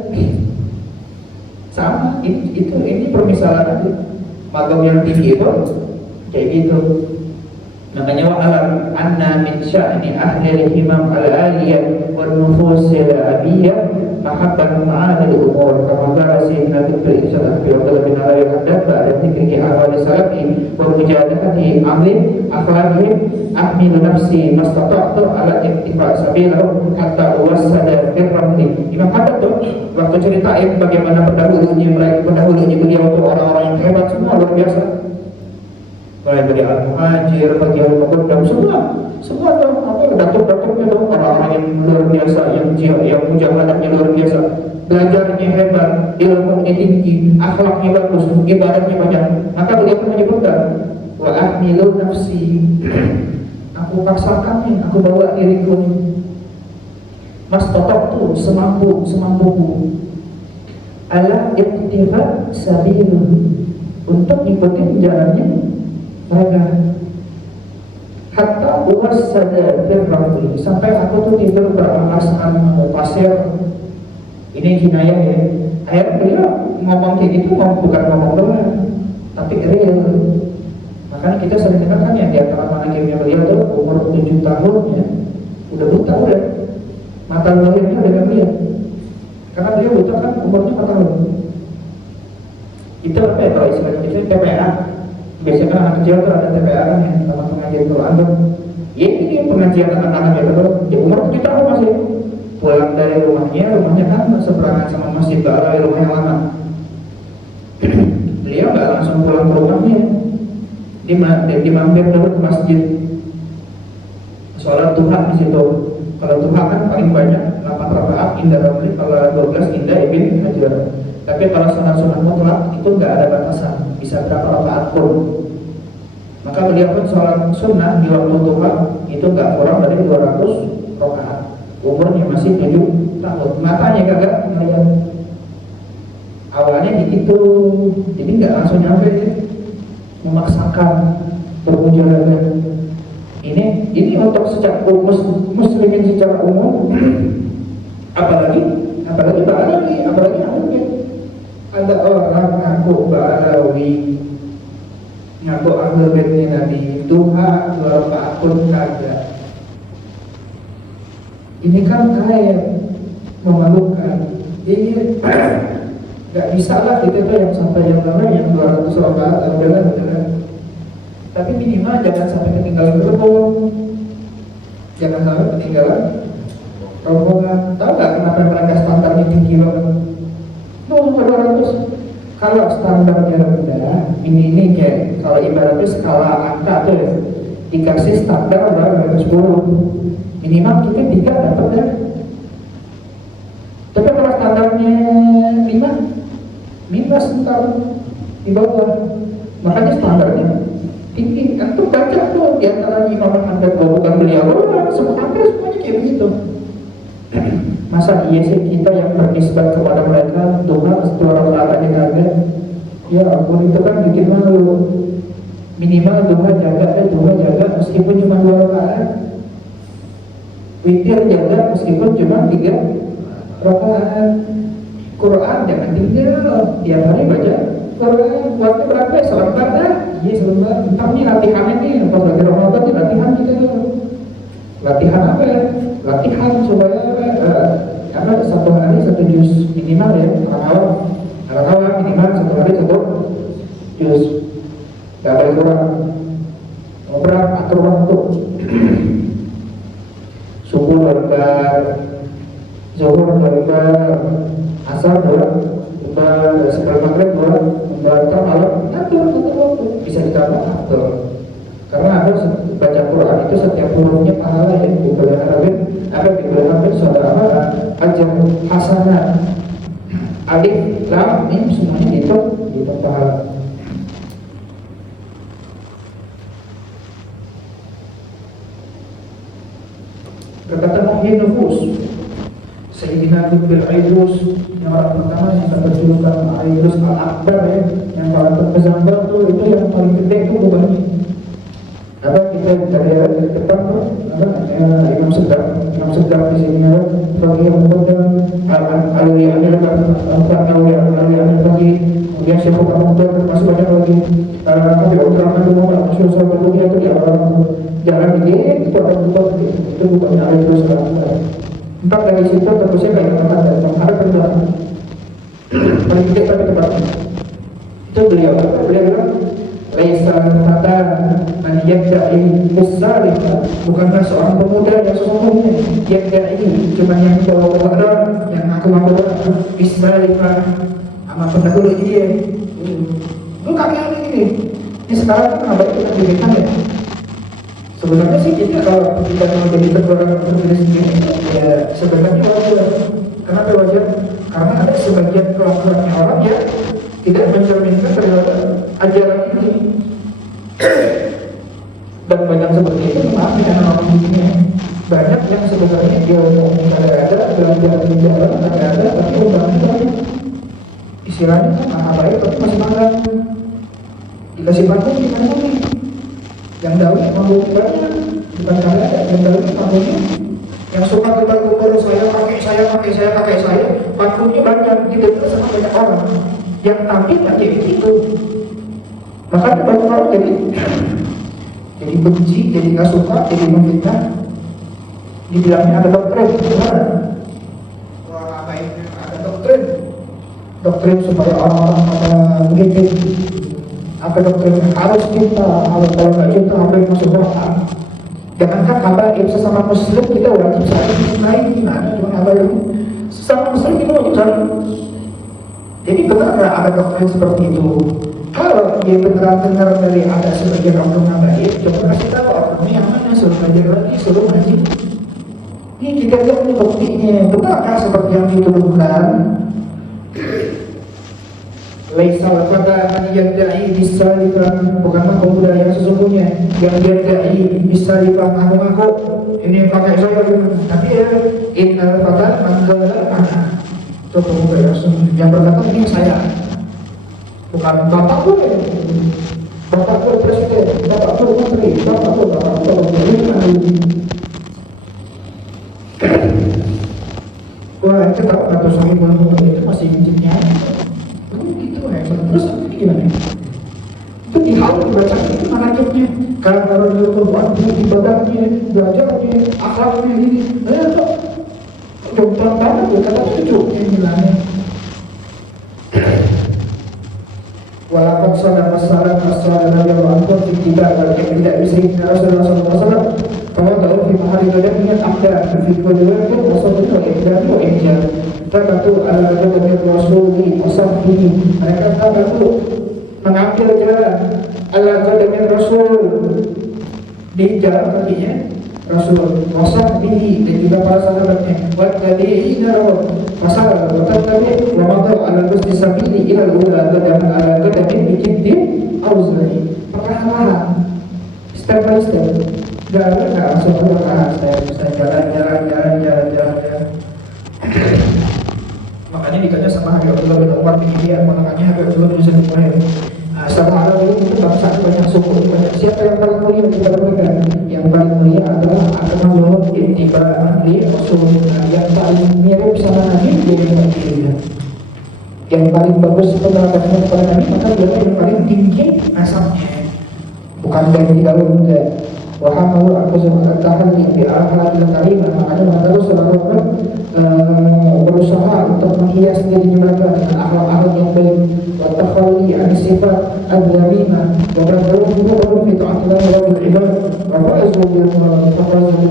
Sama, ini permisalan aja. Magam yang tinggi itu kayak gitu. Makanya wa alam anna min sya'ni ahli al-himam al-aliyah wal nufus al-abiyah mahabban ma'adil umur kama qala sayyidina Dr. Irsyad Abi Abdullah bin Alawi Haddad ba'da dzikri ahwal salafi wa mujadahati amri akhlaqihim ahmilu nafsi mastata'tu ala iktifa sabilahum hatta uwassada firramni. Imam Haddad tuh waktu ceritain bagaimana pendahulunya beliau itu orang-orang yang hebat semua, luar biasa, mulai dari Al-Muhajir, bagi Al-Muqaddam, semua tuh datuk-datuknya tuh orang-orang yang luar biasa, yang mujahadahnya luar biasa, belajarnya hebat, ilmunya tinggi, akhlaknya bagus, ibadahnya banyak. Maka beliau pun menyebutkan wa ahmilu nafsi, aku paksakannya, aku bawa diriku mastata'tu, semampuku ala iktifa sabiluh, untuk ikutin jalannya mereka, hatta uwassada firramni, sampai aku tuh tidur beralaskan pasir. Ini kinayah ya. Akhirnya beliau ngomong kayak gitu, bukan ngomong doang, tapi real. Makanya kita sering dengar kan ya, di antara manaqibnya beliau tuh umur 7 tahun ya, udah buta udah, mata lahirnya udah gak lihat, karena beliau buta kan umurnya 4 tahun. Itu apa ya kalau istilah itu TPA. Biasanya kan anak kecil tuh ada TPA kan ya, sama pengajian Quran tuh. Ya ini pengajian anak-anak itu tuh, di umur 7 tahun masih pulang dari rumahnya kan seberangan sama masjid, gak ada rumah yang lama. Beliau gak langsung pulang ke rumahnya, dia mampir dulu ke masjid, sholat duha di situ. Kalau duha kan paling banyak 8 rakaat indah Ramli, kalau 12 indah Ibn Hajar. Tapi kalau sunat-sunat mutlak itu nggak ada batasan, bisa berapa rakaat pun. Maka beliau pun sholat sunnah di waktu duha itu nggak kurang dari 200 rakaat. Umurnya masih 7 tahun, matanya kagak ngeliat. Awalnya begitu, jadi nggak langsung nyampe ya, memaksakan bermujahadah. Ini untuk secara muslimin secara umum, apalagi ada orang ngaku Ba'alawi, ngaku Ahlul Baitnya Nabi, duha 2 rakaat pun kagak. Ini kan kayak memalukan. Jadi gak bisa lah kita tuh yang sampai yang lama yang 200 rakaat udah. Tapi minimal jangan sampai ketinggalan gerbong, jangan sampai ketinggalan rombongan. Tahu gak kenapa mereka standarnya tinggi banget? 200. Kalau standarnya rendah, ini kayak kalau ibaratnya skala angka tuh ya, dikasih standar berapa? 10. Minimal kita 3 dapat ya. Tapi kalau standarnya 5, minus ntar di bawah. Makanya standarnya tinggi. Kan tuh banyak tuh di antara Imam Haddad, bukan beliau doang, hampir semuanya kayak begitu. Masa iya sih kita yang bernisbat kepada mereka Tuhan 2 rakaat aja kagak? Ya ampun, itu kan bikin malu. Minimal duha jaga meskipun cuma 2 rakaat. Witir jaga meskipun cuma 3 rakaat. Quran jangan tinggal, tiap hari baca Quran. Waktu berapa ya? Selembar dah. Iya selembar. Entar nih latihannya nih, pas lagi Ramadan nih latihan kita. Latihan apa ya? Latihan supaya karena 1 hari 1 juz minimal ya, Al-Awwal minimal 1 hari 1 juz. atur waktu. Subuh lembar, zuhur lembar, asar sebelum maghrib lembar, malam atur waktu, bisa atur. Karena ada baca Quran itu setiap hurufnya pahala ya, di bulan Arabin saudara ajar hasanah, alif lam mim semuanya itu pahala. Berkata Muhyiddin Nufus, Sayyidina Bil Aidrus, yang orang pertama yang berjulukan Aidrus Al-Akbar ya, yang paling terbesar itu yang paling gede itu bebannya. Apa kita dari depan Imam Sedap di sini ada Fakih Al-Muqaddam Al-Alwi Al-Fakih, kemudian Syekh Al-Muqaddam masih banyak lagi Nabi Utrahman Muhammad Masyur Sahabat Dunia itu ya orang jalan ini itu ada itu bukannya ada terus entah dari situ terusnya kayak ada pendapat paling gede tapi tempatnya itu beliau bilang Laisa fata man yadda'i musarifah, bukanlah seorang pemuda yang sesungguhnya yadda'i cuma yang bawa yang aku musarifah sama pendahulu dia. Lu kakek ini sekarang kan abad kita diberikan ya. Sebenarnya sih kita kalau kita mau jadi tergolong diri sendiri ya sebenarnya wajar. Kenapa wajar? Karena ada sebagian kelompoknya orang ya tidak mencerminkan terhadap ajaran ini. Dan banyak seperti itu maaf ya orang dunia. Banyak yang sebenarnya dia ada belajar di jalan ada tapi undang-undang istilahnya kan maha baik tapi masih makan. Dikasih pakai gimana nih? Yang daun mampu banyak bukan karena yang daun mampunya yang suka kumpul saya pakai pakunya banyak gitu sama banyak orang yang tapi nggak kayak gitu. Makanya banyak orang jadi benci, jadi nggak suka, jadi memfitnah. Dibilangnya ada doktrin, gimana? Wah apa ini ada doktrin supaya orang-orang pada begitu. Apa doktrin harus cinta, kalau nggak cinta apa yang masuk Quran. Jangankan habaib sesama muslim kita wajib saling mencintai, gimana cuma habaib sesama muslim kita wajib saling. Jadi benar nggak ada doktrin seperti itu? Kalau dia beneran dengar dari ada sebagian oknum habaib, coba kasih tahu oknumnya yang mana, suruh belajar lagi, suruh ngaji. Ini kita lihat nih buktinya, benarkah seperti yang dituduhkan? Laisal fata man yadda'i bisalifah, bukanlah pemuda yang sesungguhnya yang yadda'i bisalifah ngaku-ngaku ini pakai saya tapi ya innal fata man qala ana. Itu pemuda yang sesungguhnya yang berkata ini saya, bukan bapak gue presiden, bapak gue menteri, bapak gue wah itu tahu kata Sahih Bukhari itu masih intinya gitu ya. Terus ini gimana? Itu dihalau dibaca itu manajibnya karena orang yang ibadahnya, belajarnya, akhlaknya ini itu jomplang banget ya, kata setuju yang bilangnya walaupun salam assalam radhiyallahu anhu tidak bisa Rasulullah SAW bahwa tahu di mahal ibadahnya ada di kedua itu Rasulullah itu ejak Takatu ala jadwal Rasuli Wasabdi, mereka takatu mengambil jalan ala jadwal Rasul di jalan kakinya Rasul Wasabdi dan juga para sahabatnya buat tadi inaro masalah buat tadi wamadhu ala gusti sabili ila ula gadam ala gadamin bikinti auzani perlahan-lahan step by step jalan langsung step jalan makanya dikatakan sama Habib Abdullah bin Umar bin Iyad, makanya Habib Abdullah bin Zubair. Sama Arab ini bangsa banyak suku, banyak siapa yang paling mulia di antara mereka? Yang paling mulia adalah Akmalul Ittiba'an li Rasulillah, yang paling mirip sama Nabi dia yang paling mulia. Yang paling bagus penerapannya kepada Nabi, maka dia yang paling tinggi nasabnya. Bukan dari dalam enggak. Wahamalu aku tahan di ahad dan kalimah, makanya terus selalu berusaha untuk menghias diri mereka dengan akhlak-akhlak yang baik, wa takhalli an sifat al-dhamimah, wa badruhu fi ta'atillah rabbil ibad, wa fa'azu bil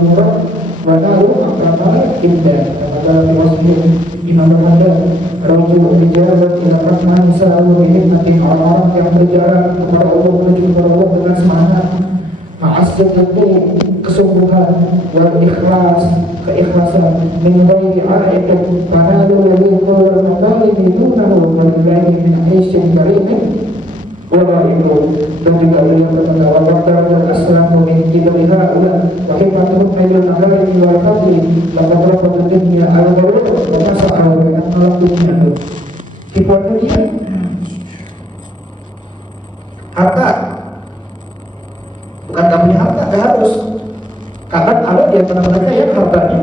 murad, wa naru aqrama indah. Kata Rasul Imam Al-Haddad, rajul bijazat ila rahman sa'alu bihimmatin, orang-orang yang berjalan kepada Allah, menuju kepada Allah dengan semangat, ma'asjadatu kesungguhan, wal ikhlas keikhlasan, min ghairi a'iqin fanalu yadhikul maqalimi dunahu wa lillahi min aisyin karimin wa ba'idu. Dan juga beliau berkata, wa ba'dara al-aslamu min jibriha ulah wa hikmatuhum mailul ahalimi wal fadli laqad rafadu dunya al-gharur wa masa'ahu dengan nolak dunia. Tipuan dunia, harta, bukan kamu punya harta, gak harus. Karena ada di antara mereka yang hartanya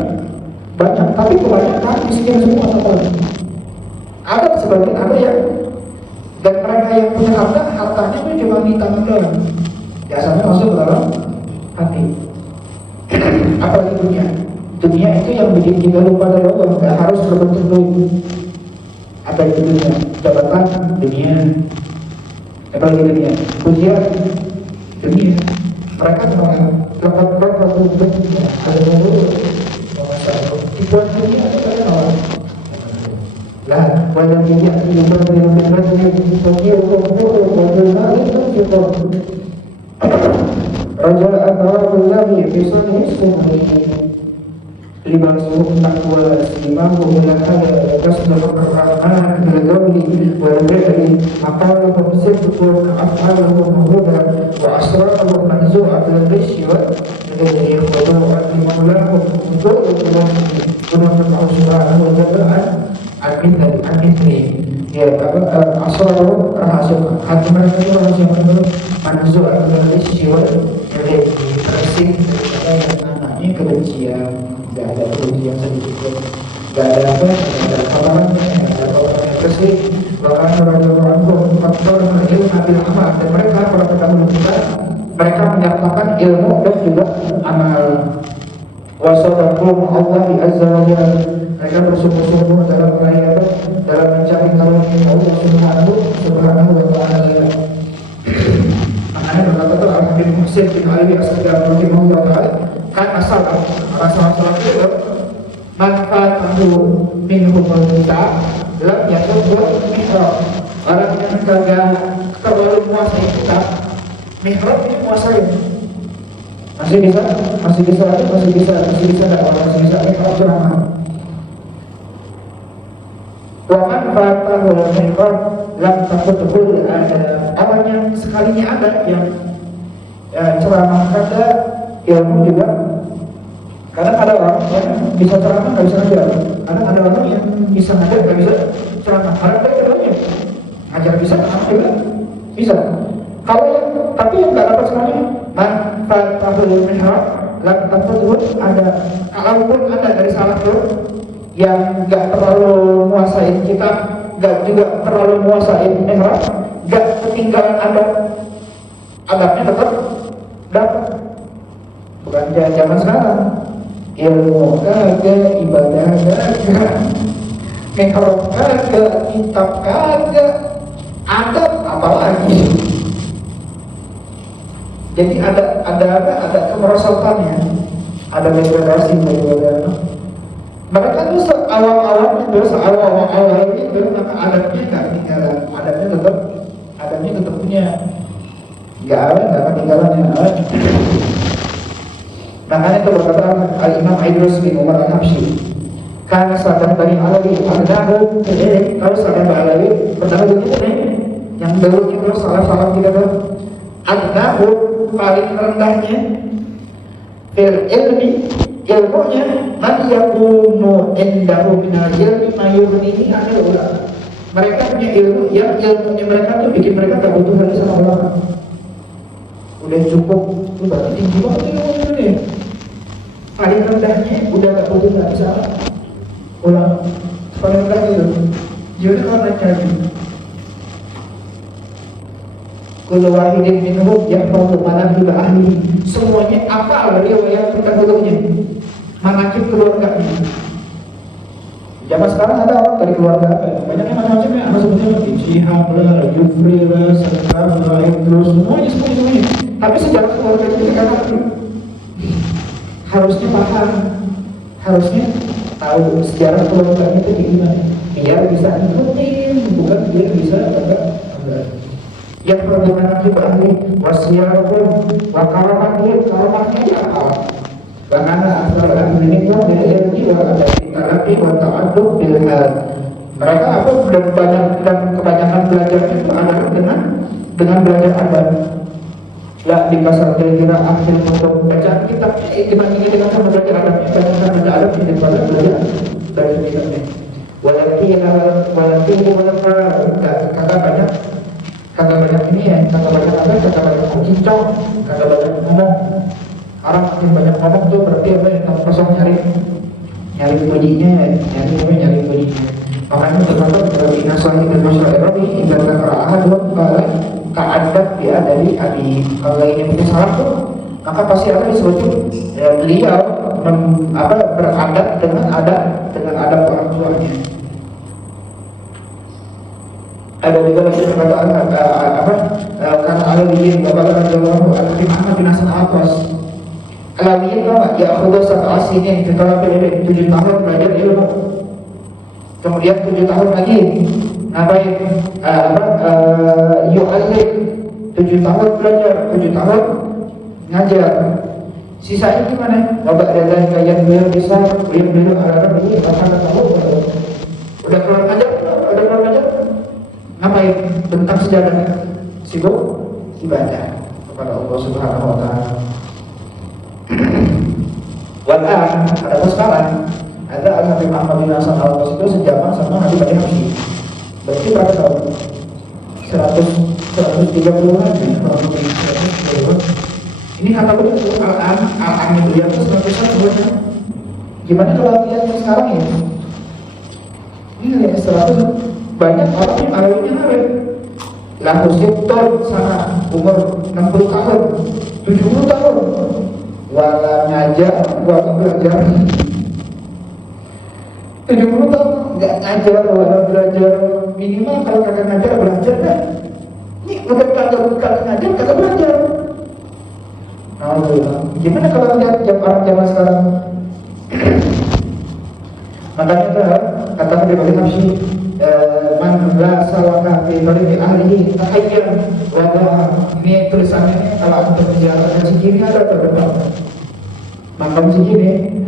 banyak, tapi kebanyakan miskin semua teman. Ada sebagian ada yang, dan mereka yang punya harta, hartanya itu cuma di tangan doang, biasanya masuk ke dalam hati. Apalagi dunia, dunia itu yang bikin kita lupa dari Allah. Gak harus berbentuk duit. Apa itu dunia? Jabatan dunia. Apalagi dunia? Pujian dunia. Mereka memang dapat berapa dunia, ada yang dulu dibuat dunia itu kalian awal lah, wajah dunia dibuat dengan benar-benar dibuat Raja Al-Tawabullah Bisani Sumri Libasuhum taqwa Limahu ilahaya Kasdahum ar-Rahman Bilgawli Wal-Bi'li Maqaluhum sifkun Af'aluhum huda Wa asra'uhum manzu'at Al-Rishi Wa-Dari khudu'at Limaulahu Zu'u'ulah Kunafir'ahu subhanahu wa ta'ala Al-Mithli Ya, asra'uhum rahasia hati mereka itu rahasia manzu'at Al-Rishi Wa-Dari tersing anaknya kebencian. Gak ada kebencian sedikit pun, gak ada apa, gak ada kabaran, gak ada kabaran yang bersih. Bahkan radhiyallahu faktor ilmu bil amal, dan mereka para pendahulu kita, mereka menyertakan ilmu dan juga amal. Wasadaqum Allah azza wa jalla, mereka bersungguh-sungguh dalam meraih dalam mencari karunia Allah subhanahu wa ta'ala. Makanya berkata tuh Al-Habib Muhsin bin Ali As-Sayyid rahimahullah ta'ala, kan masalah itu manfaatahu minhum al-kitab lam yakubur mihrab. Orang yang kagak terlalu menguasai kitab, mihrab ini menguasai, masih bisa mihrab ceramah. Wa manfaatahu mihrab lam takutubul ada. Orang yang sekalinya ada yang ceramah kagak, ilmu juga. Kadang ada orang yang bisa ceramah nggak bisa ngajar. Kadang ada orang yang bisa ngajar nggak bisa ceramah. Kadang ada keduanya, ngajar bisa, ceramah juga bisa. Kalau yang tapi yang nggak dapat semuanya, manfaatahul mihrab lam takutubul ada. Kalaupun ada dari salah tuh yang nggak terlalu menguasai kitab, nggak juga terlalu menguasai mihrab, nggak ketinggalan adabnya tetap dapat. Bukan zaman sekarang, ilmu kagak, ibadah kagak, mihrab kagak, kitab kagak, adab apalagi. Jadi ada kemerosotannya, ada degradasi daripada. Mereka tuh awal-awalnya itu maka adabnya nggak ketinggalan, adabnya tetap punya, nggak ketinggalannya. Makanya itu berkata Al-Imam Idrus bin Umar Al-Habsyi, karena sadar Bani Alawi al-Dahu, kalau sadar Bani Alawi pertama begitu nih, yang dulu itu salah kita tuh al-Dahu paling rendahnya fil ilmi, ilmunya man yakunu indahu minal ilmi mayurnihi anil ulama. Mereka punya ilmu yang ilmunya mereka tuh bikin mereka gak butuh lagi sama ulama. Udah cukup, udah tinggi banget ilmu ini. Paling rendahnya udah gak butuh lagi sama ulama. Paling rendah itu. Jadi kalau naik lagi, kullu wahidin minhum yahfazu manaqib ahli. Semuanya apa riwayat terdahulunya, manaqib keluarganya. Zaman sekarang ada orang dari keluarga apa ya? Banyak yang macam-macam ya, apa sebetulnya Shihab lah, Jufri lah, Sekar lah, Ibnu, semuanya. Tapi sejarah keluarga itu kan harusnya paham, harusnya tahu sejarah keluarga itu gimana, biar bisa ikutin, bukan biar bisa enggak. Yang bagaimana kita ahli wasiyakum wa karamatnya apa? Karena asal ini pun dari ilmu wa ada terapi wa ta'addud bil hal. Mereka apa dan kebanyakan belajar itu adalah dengan belajar adab. Ya di pasal kira-kira akhir untuk bacaan kitab dibandingkan dengan sama belajar adabnya bacaan belajar adab daripada belajar kitabnya. Walakin kagak banyak ini ya, kagak banyak apa, kagak banyak cincong, kagak banyak ngomong. Orang makin banyak ngomong tuh berarti apa ya, kosong nyari pujinya, nyari pujinya. Makanya terdapat dalam inasal dan masyarakat ini ibarat keraan dua keadab dia dari abi. Kalau ini punya salah tuh, maka pasti akan disebut ya, beliau beradab dengan adab orang tuanya. Ada juga lagi perkataan karena Alawiyin Bapak Rasulullah Al-Timah bin Hasan Al-Atas. Alawiyin apa? Ya khusus satu asinin setelah 7 tahun belajar ilmu. Kemudian 7 tahun lagi ngapain? Yu'allim 7 tahun belajar, 7 tahun ngajar. Sisanya gimana? Bapak dari kajian beliau bisa beliau ada ini akan tahu. Udah keluar ngajar, ngapain? Tentang sejarah sibuk ibadah kepada Allah Subhanahu wa taala. Walan pada sekarang ada Nabi Muhammad bin Hasan Al-Atas itu sejaman sama Nabi Bani Hashim. Berarti berapa tahun? 130-an ya, ini kata betul al-an beliau itu 100-an. Gimana kalau lihat yang sekarang ya? Ini lihat 100 banyak orang yang awalnya awet lahu sitton sama umur 60 tahun 70 tahun wala ngajar wala belajar 70 tahun nggak ngajar wala belajar minimal kalau kagak ngajar belajar kan ini udah kagak ngajar kagak belajar. Nah gimana kalau lihat orang zaman sekarang? Makanya kata Nabi Hashim man la salaka fi tariqi ahlihi tahayyan wa ini tulisannya kalau ada berbicara dan segini ada terdepan makam segini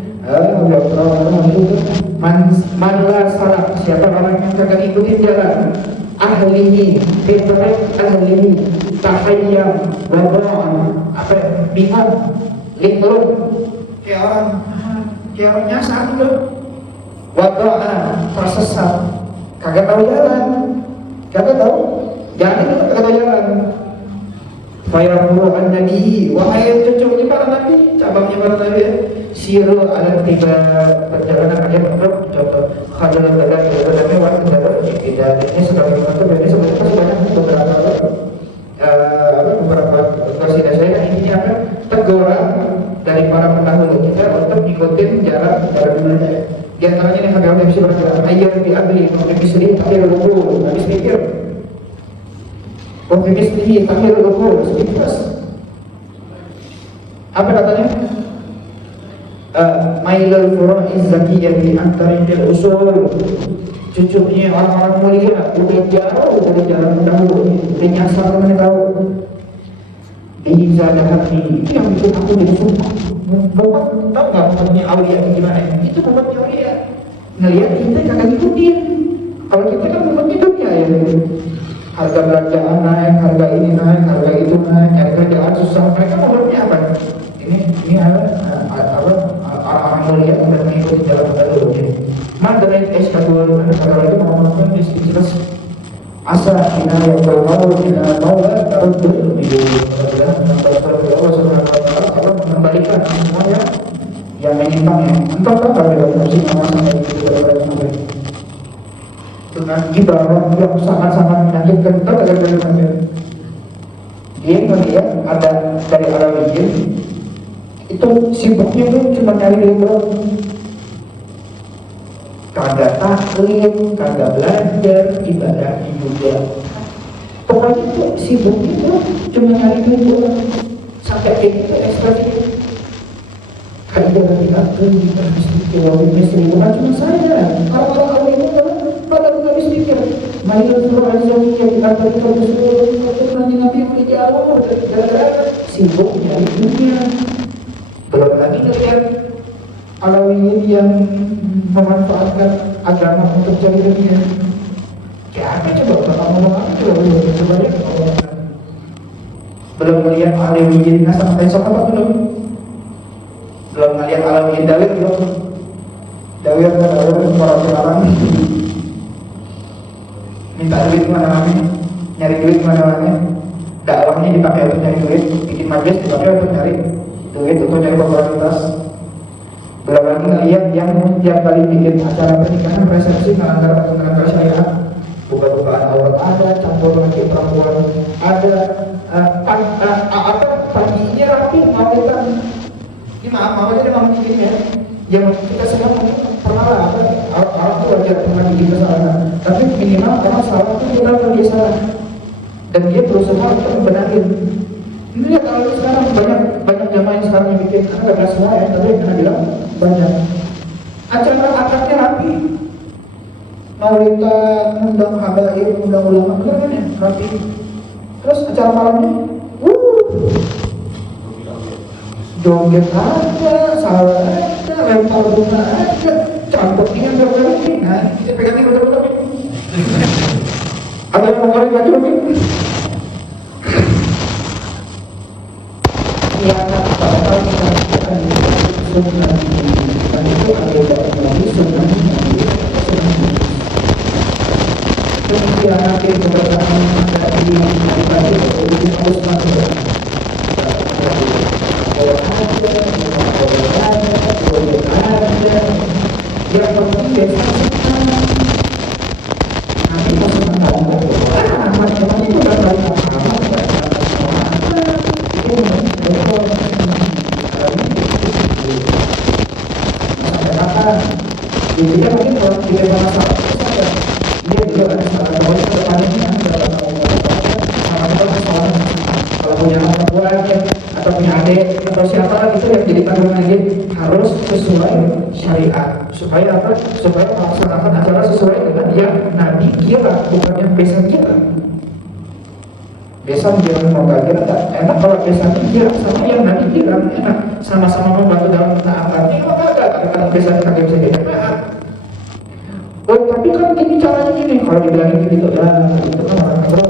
man la salak siapa orang yang kagak ikutin jalan ahlihi fi tariqi ahlihi tahayyan wa apa bingung linglung kayak orang nyasar gitu tersesat kagak tahu jalan, kagak tahu jalan itu kagak tahu jalan. Fayaqulu an-nabi, wahai cucunya para nabi, cabangnya para nabi, siru ala tiba perjalanan kalian untuk contoh khadal badan mewah kendaraan tidak ini sebagai contoh jadi sebetulnya banyak beberapa konsider saya ini apa teguran dari para pendahulu kita untuk ikutin jalan dulunya. Di antaranya yang agama yang bisa berjalan ayat di abli mungkin sedih akhir lugu habis pikir mungkin sedih akhir lugu sedih apa katanya mailul furu'iz zakiyah di antara yang usul cucunya orang-orang mulia udah jalan dahulu udah nyasar mana tahu Iza hati itu yang bikin aku jadi sumpah. Bapak tahu nggak maksudnya aulia itu gimana? Itu bobotnya aulia. Ngelihat kita kagak ngikutin. Kalau kita kan bobotnya dunia ya. Harga belanjaan naik, harga ini naik, harga itu naik, nyari kerjaan susah. Mereka bobotnya apa? Ini orang mulia udah mengikuti jalan dulu. Madrid eskadul ada kata lagi mengatakan di sekitar asa ina yang bermau ina maulah terus berbeda Allah Subhanahu wa taala Allah mengembalikan semuanya yang menyimpangnya entah apa dalam musik sama itu dengan ibarat yang sangat-sangat menyakitkan kita dari dia melihat ada dari Alawiyin itu sibuknya itu cuma nyari ilmu data taklim, kagak belajar, ibadahnya juga. Pokoknya tuh sibuk itu cuma nyari duit doang. Sampai kayak gitu ekspresi kan dia nanti kita habis pikir istri bukan cuma saya. Kalau orang itu pada nggak habis pikir. Main suruh aja kita berikan sesuatu nanti dijawab gara-gara sibuk nyari dunia. Belum lagi kalian alawiyin yang memanfaatkan agama untuk cari dunia. Ya apa coba kalau ngomong apa coba ya belum melihat alawiyin asal besok apa belum melihat alawiyin dalil belum dalil para orang minta duit mana-mana nyari duit mana-mana dakwahnya dipakai untuk nyari duit bikin majelis dipakai untuk nyari duit untuk nyari popularitas. Belum lagi ngelihat yang tiap kali bikin acara pernikahan resepsi melanggar syariat, buka-bukaan aurat ada, campur laki perempuan ada, paginya rapi maulidan. Ini maaf aja memang bikin ya. Yang kita semua pernah lah orang itu wajar pernah bikin kesalahan, tapi minimal karena salah itu kita kebiasaan dan dia berusaha untuk membenahi. Ini lihat kalau sekarang banyak jamaah yang sekarang yang bikin karena gak semua ya, tapi yang bilang banyak acara akadnya rapi, maulidan, undang habaib, undang ulama, benar kan ya, rapi. Terus acara malamnya, joget ada, salah ada, lempar bunga ada, campur dengan berbagai. Nah, kita pegangin betul-betul. Ada yang mau kali baju ini? Ya, kalau kita akan sunnah dan itu ada dari sunnah kemudian nanti keberkahan dari tadi itu harus masuk yang penting biasanya nanti masuk macam-macam itu udah tahu dia mungkin kalau kita masalah dia juga ada salah pokoknya kedepannya sama kalau punya anak buahnya atau punya adik atau siapa itu yang jadi tanggungan dia harus sesuai syariat supaya apa? Supaya melaksanakan acara sesuai dengan yang Nabi kira, bukan yang besan kira. Besan dia mau belajar enak kalau besan kira sama yang Nabi kira enak, sama-sama membantu dalam taatnya. Kalau ada besan kagak bisa diterima. Oh tapi kan ini caranya gini, kalau dibilangin gitu ya itu kan orang bro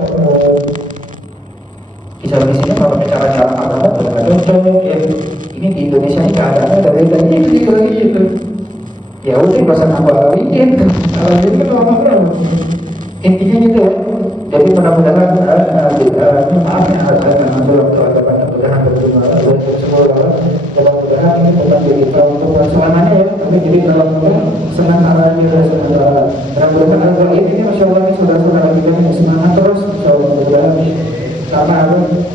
kisah misinya kalau cara-cara agama tidak ada cocok ya ini di Indonesia ini keadaannya dari itu lagi gitu ya udah gak usah nambah alawiyin kalau jadi kan orang bro intinya gitu ya. Jadi mudah-mudahan maaf ya ada masalah mudah-mudahan berjumlah mudah-mudahan ini bukan jadi kita untuk selamanya ya tapi jadi dalam senang alami mudah-mudahan ada ini masya Allah ini saudara-saudara kita yang semangat terus insya Allah mudah-mudahan karena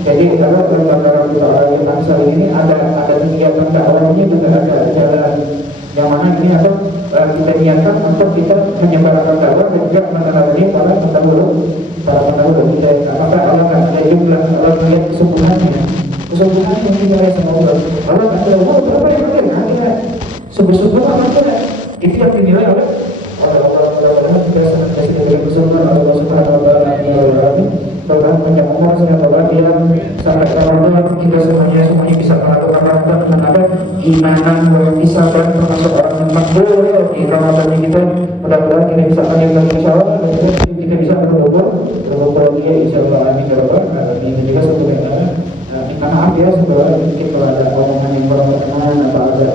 jadi kalau lembaga kita bangsa ini ada kegiatan dakwahnya juga ada jalan yang mana ini ada kita niatkan untuk kita menyebarkan dakwah dan juga meneladani para pendahulu kita apakah Allah akan ada jumlah Allah melihat kesungguhannya yang dimulai sama Allah nggak tahu berapa yang ada sungguh-sungguh apa itu yang dinilai oleh Allah kita senantiasa diberi kesungguhan Allah Subhanahu Wa Taala Tuhan banyak umur sehingga Tuhan bilang sampai Ramadan kita semuanya bisa melakukan Ramadan dengan apa imanan bisa termasuk orang yang makbul di Ramadan ini kita mudah-mudahan kita bisa panjangkan insya Allah dan kita bisa berkumpul dia insya Allah amin ya rabbal alamin. Ini juga satu minta maaf ya sebenarnya mungkin kalau ada omongan yang kurang berkenan atau ada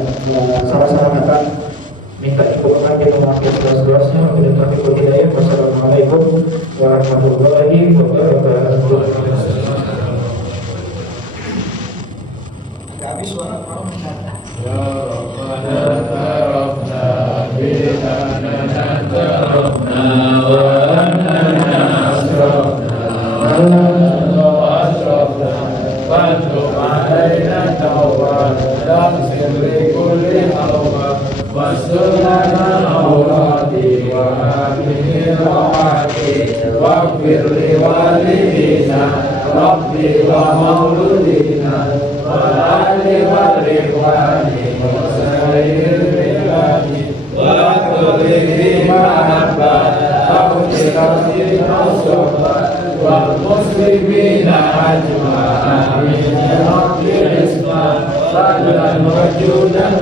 salah-salah kata minta dibukakan dia memakai seluas-luasnya untuk taufiq wal hidayah. Wassalamualaikum warahmatullahi wabarakatuh. Habis suara ya Rabbana tarafna bila tarafna wa anna asrafna wa asrafna wa tub alaina tawbah dalam sirri kulli awwab wa sunana awrati wa birri walidina Rabbi wa mauludina wa ali wa riwani wa sayyid rilani wa kulli mahabba awjirati nasoba wa muslimina ajma'in ya Rabbi isma fadlan wa judan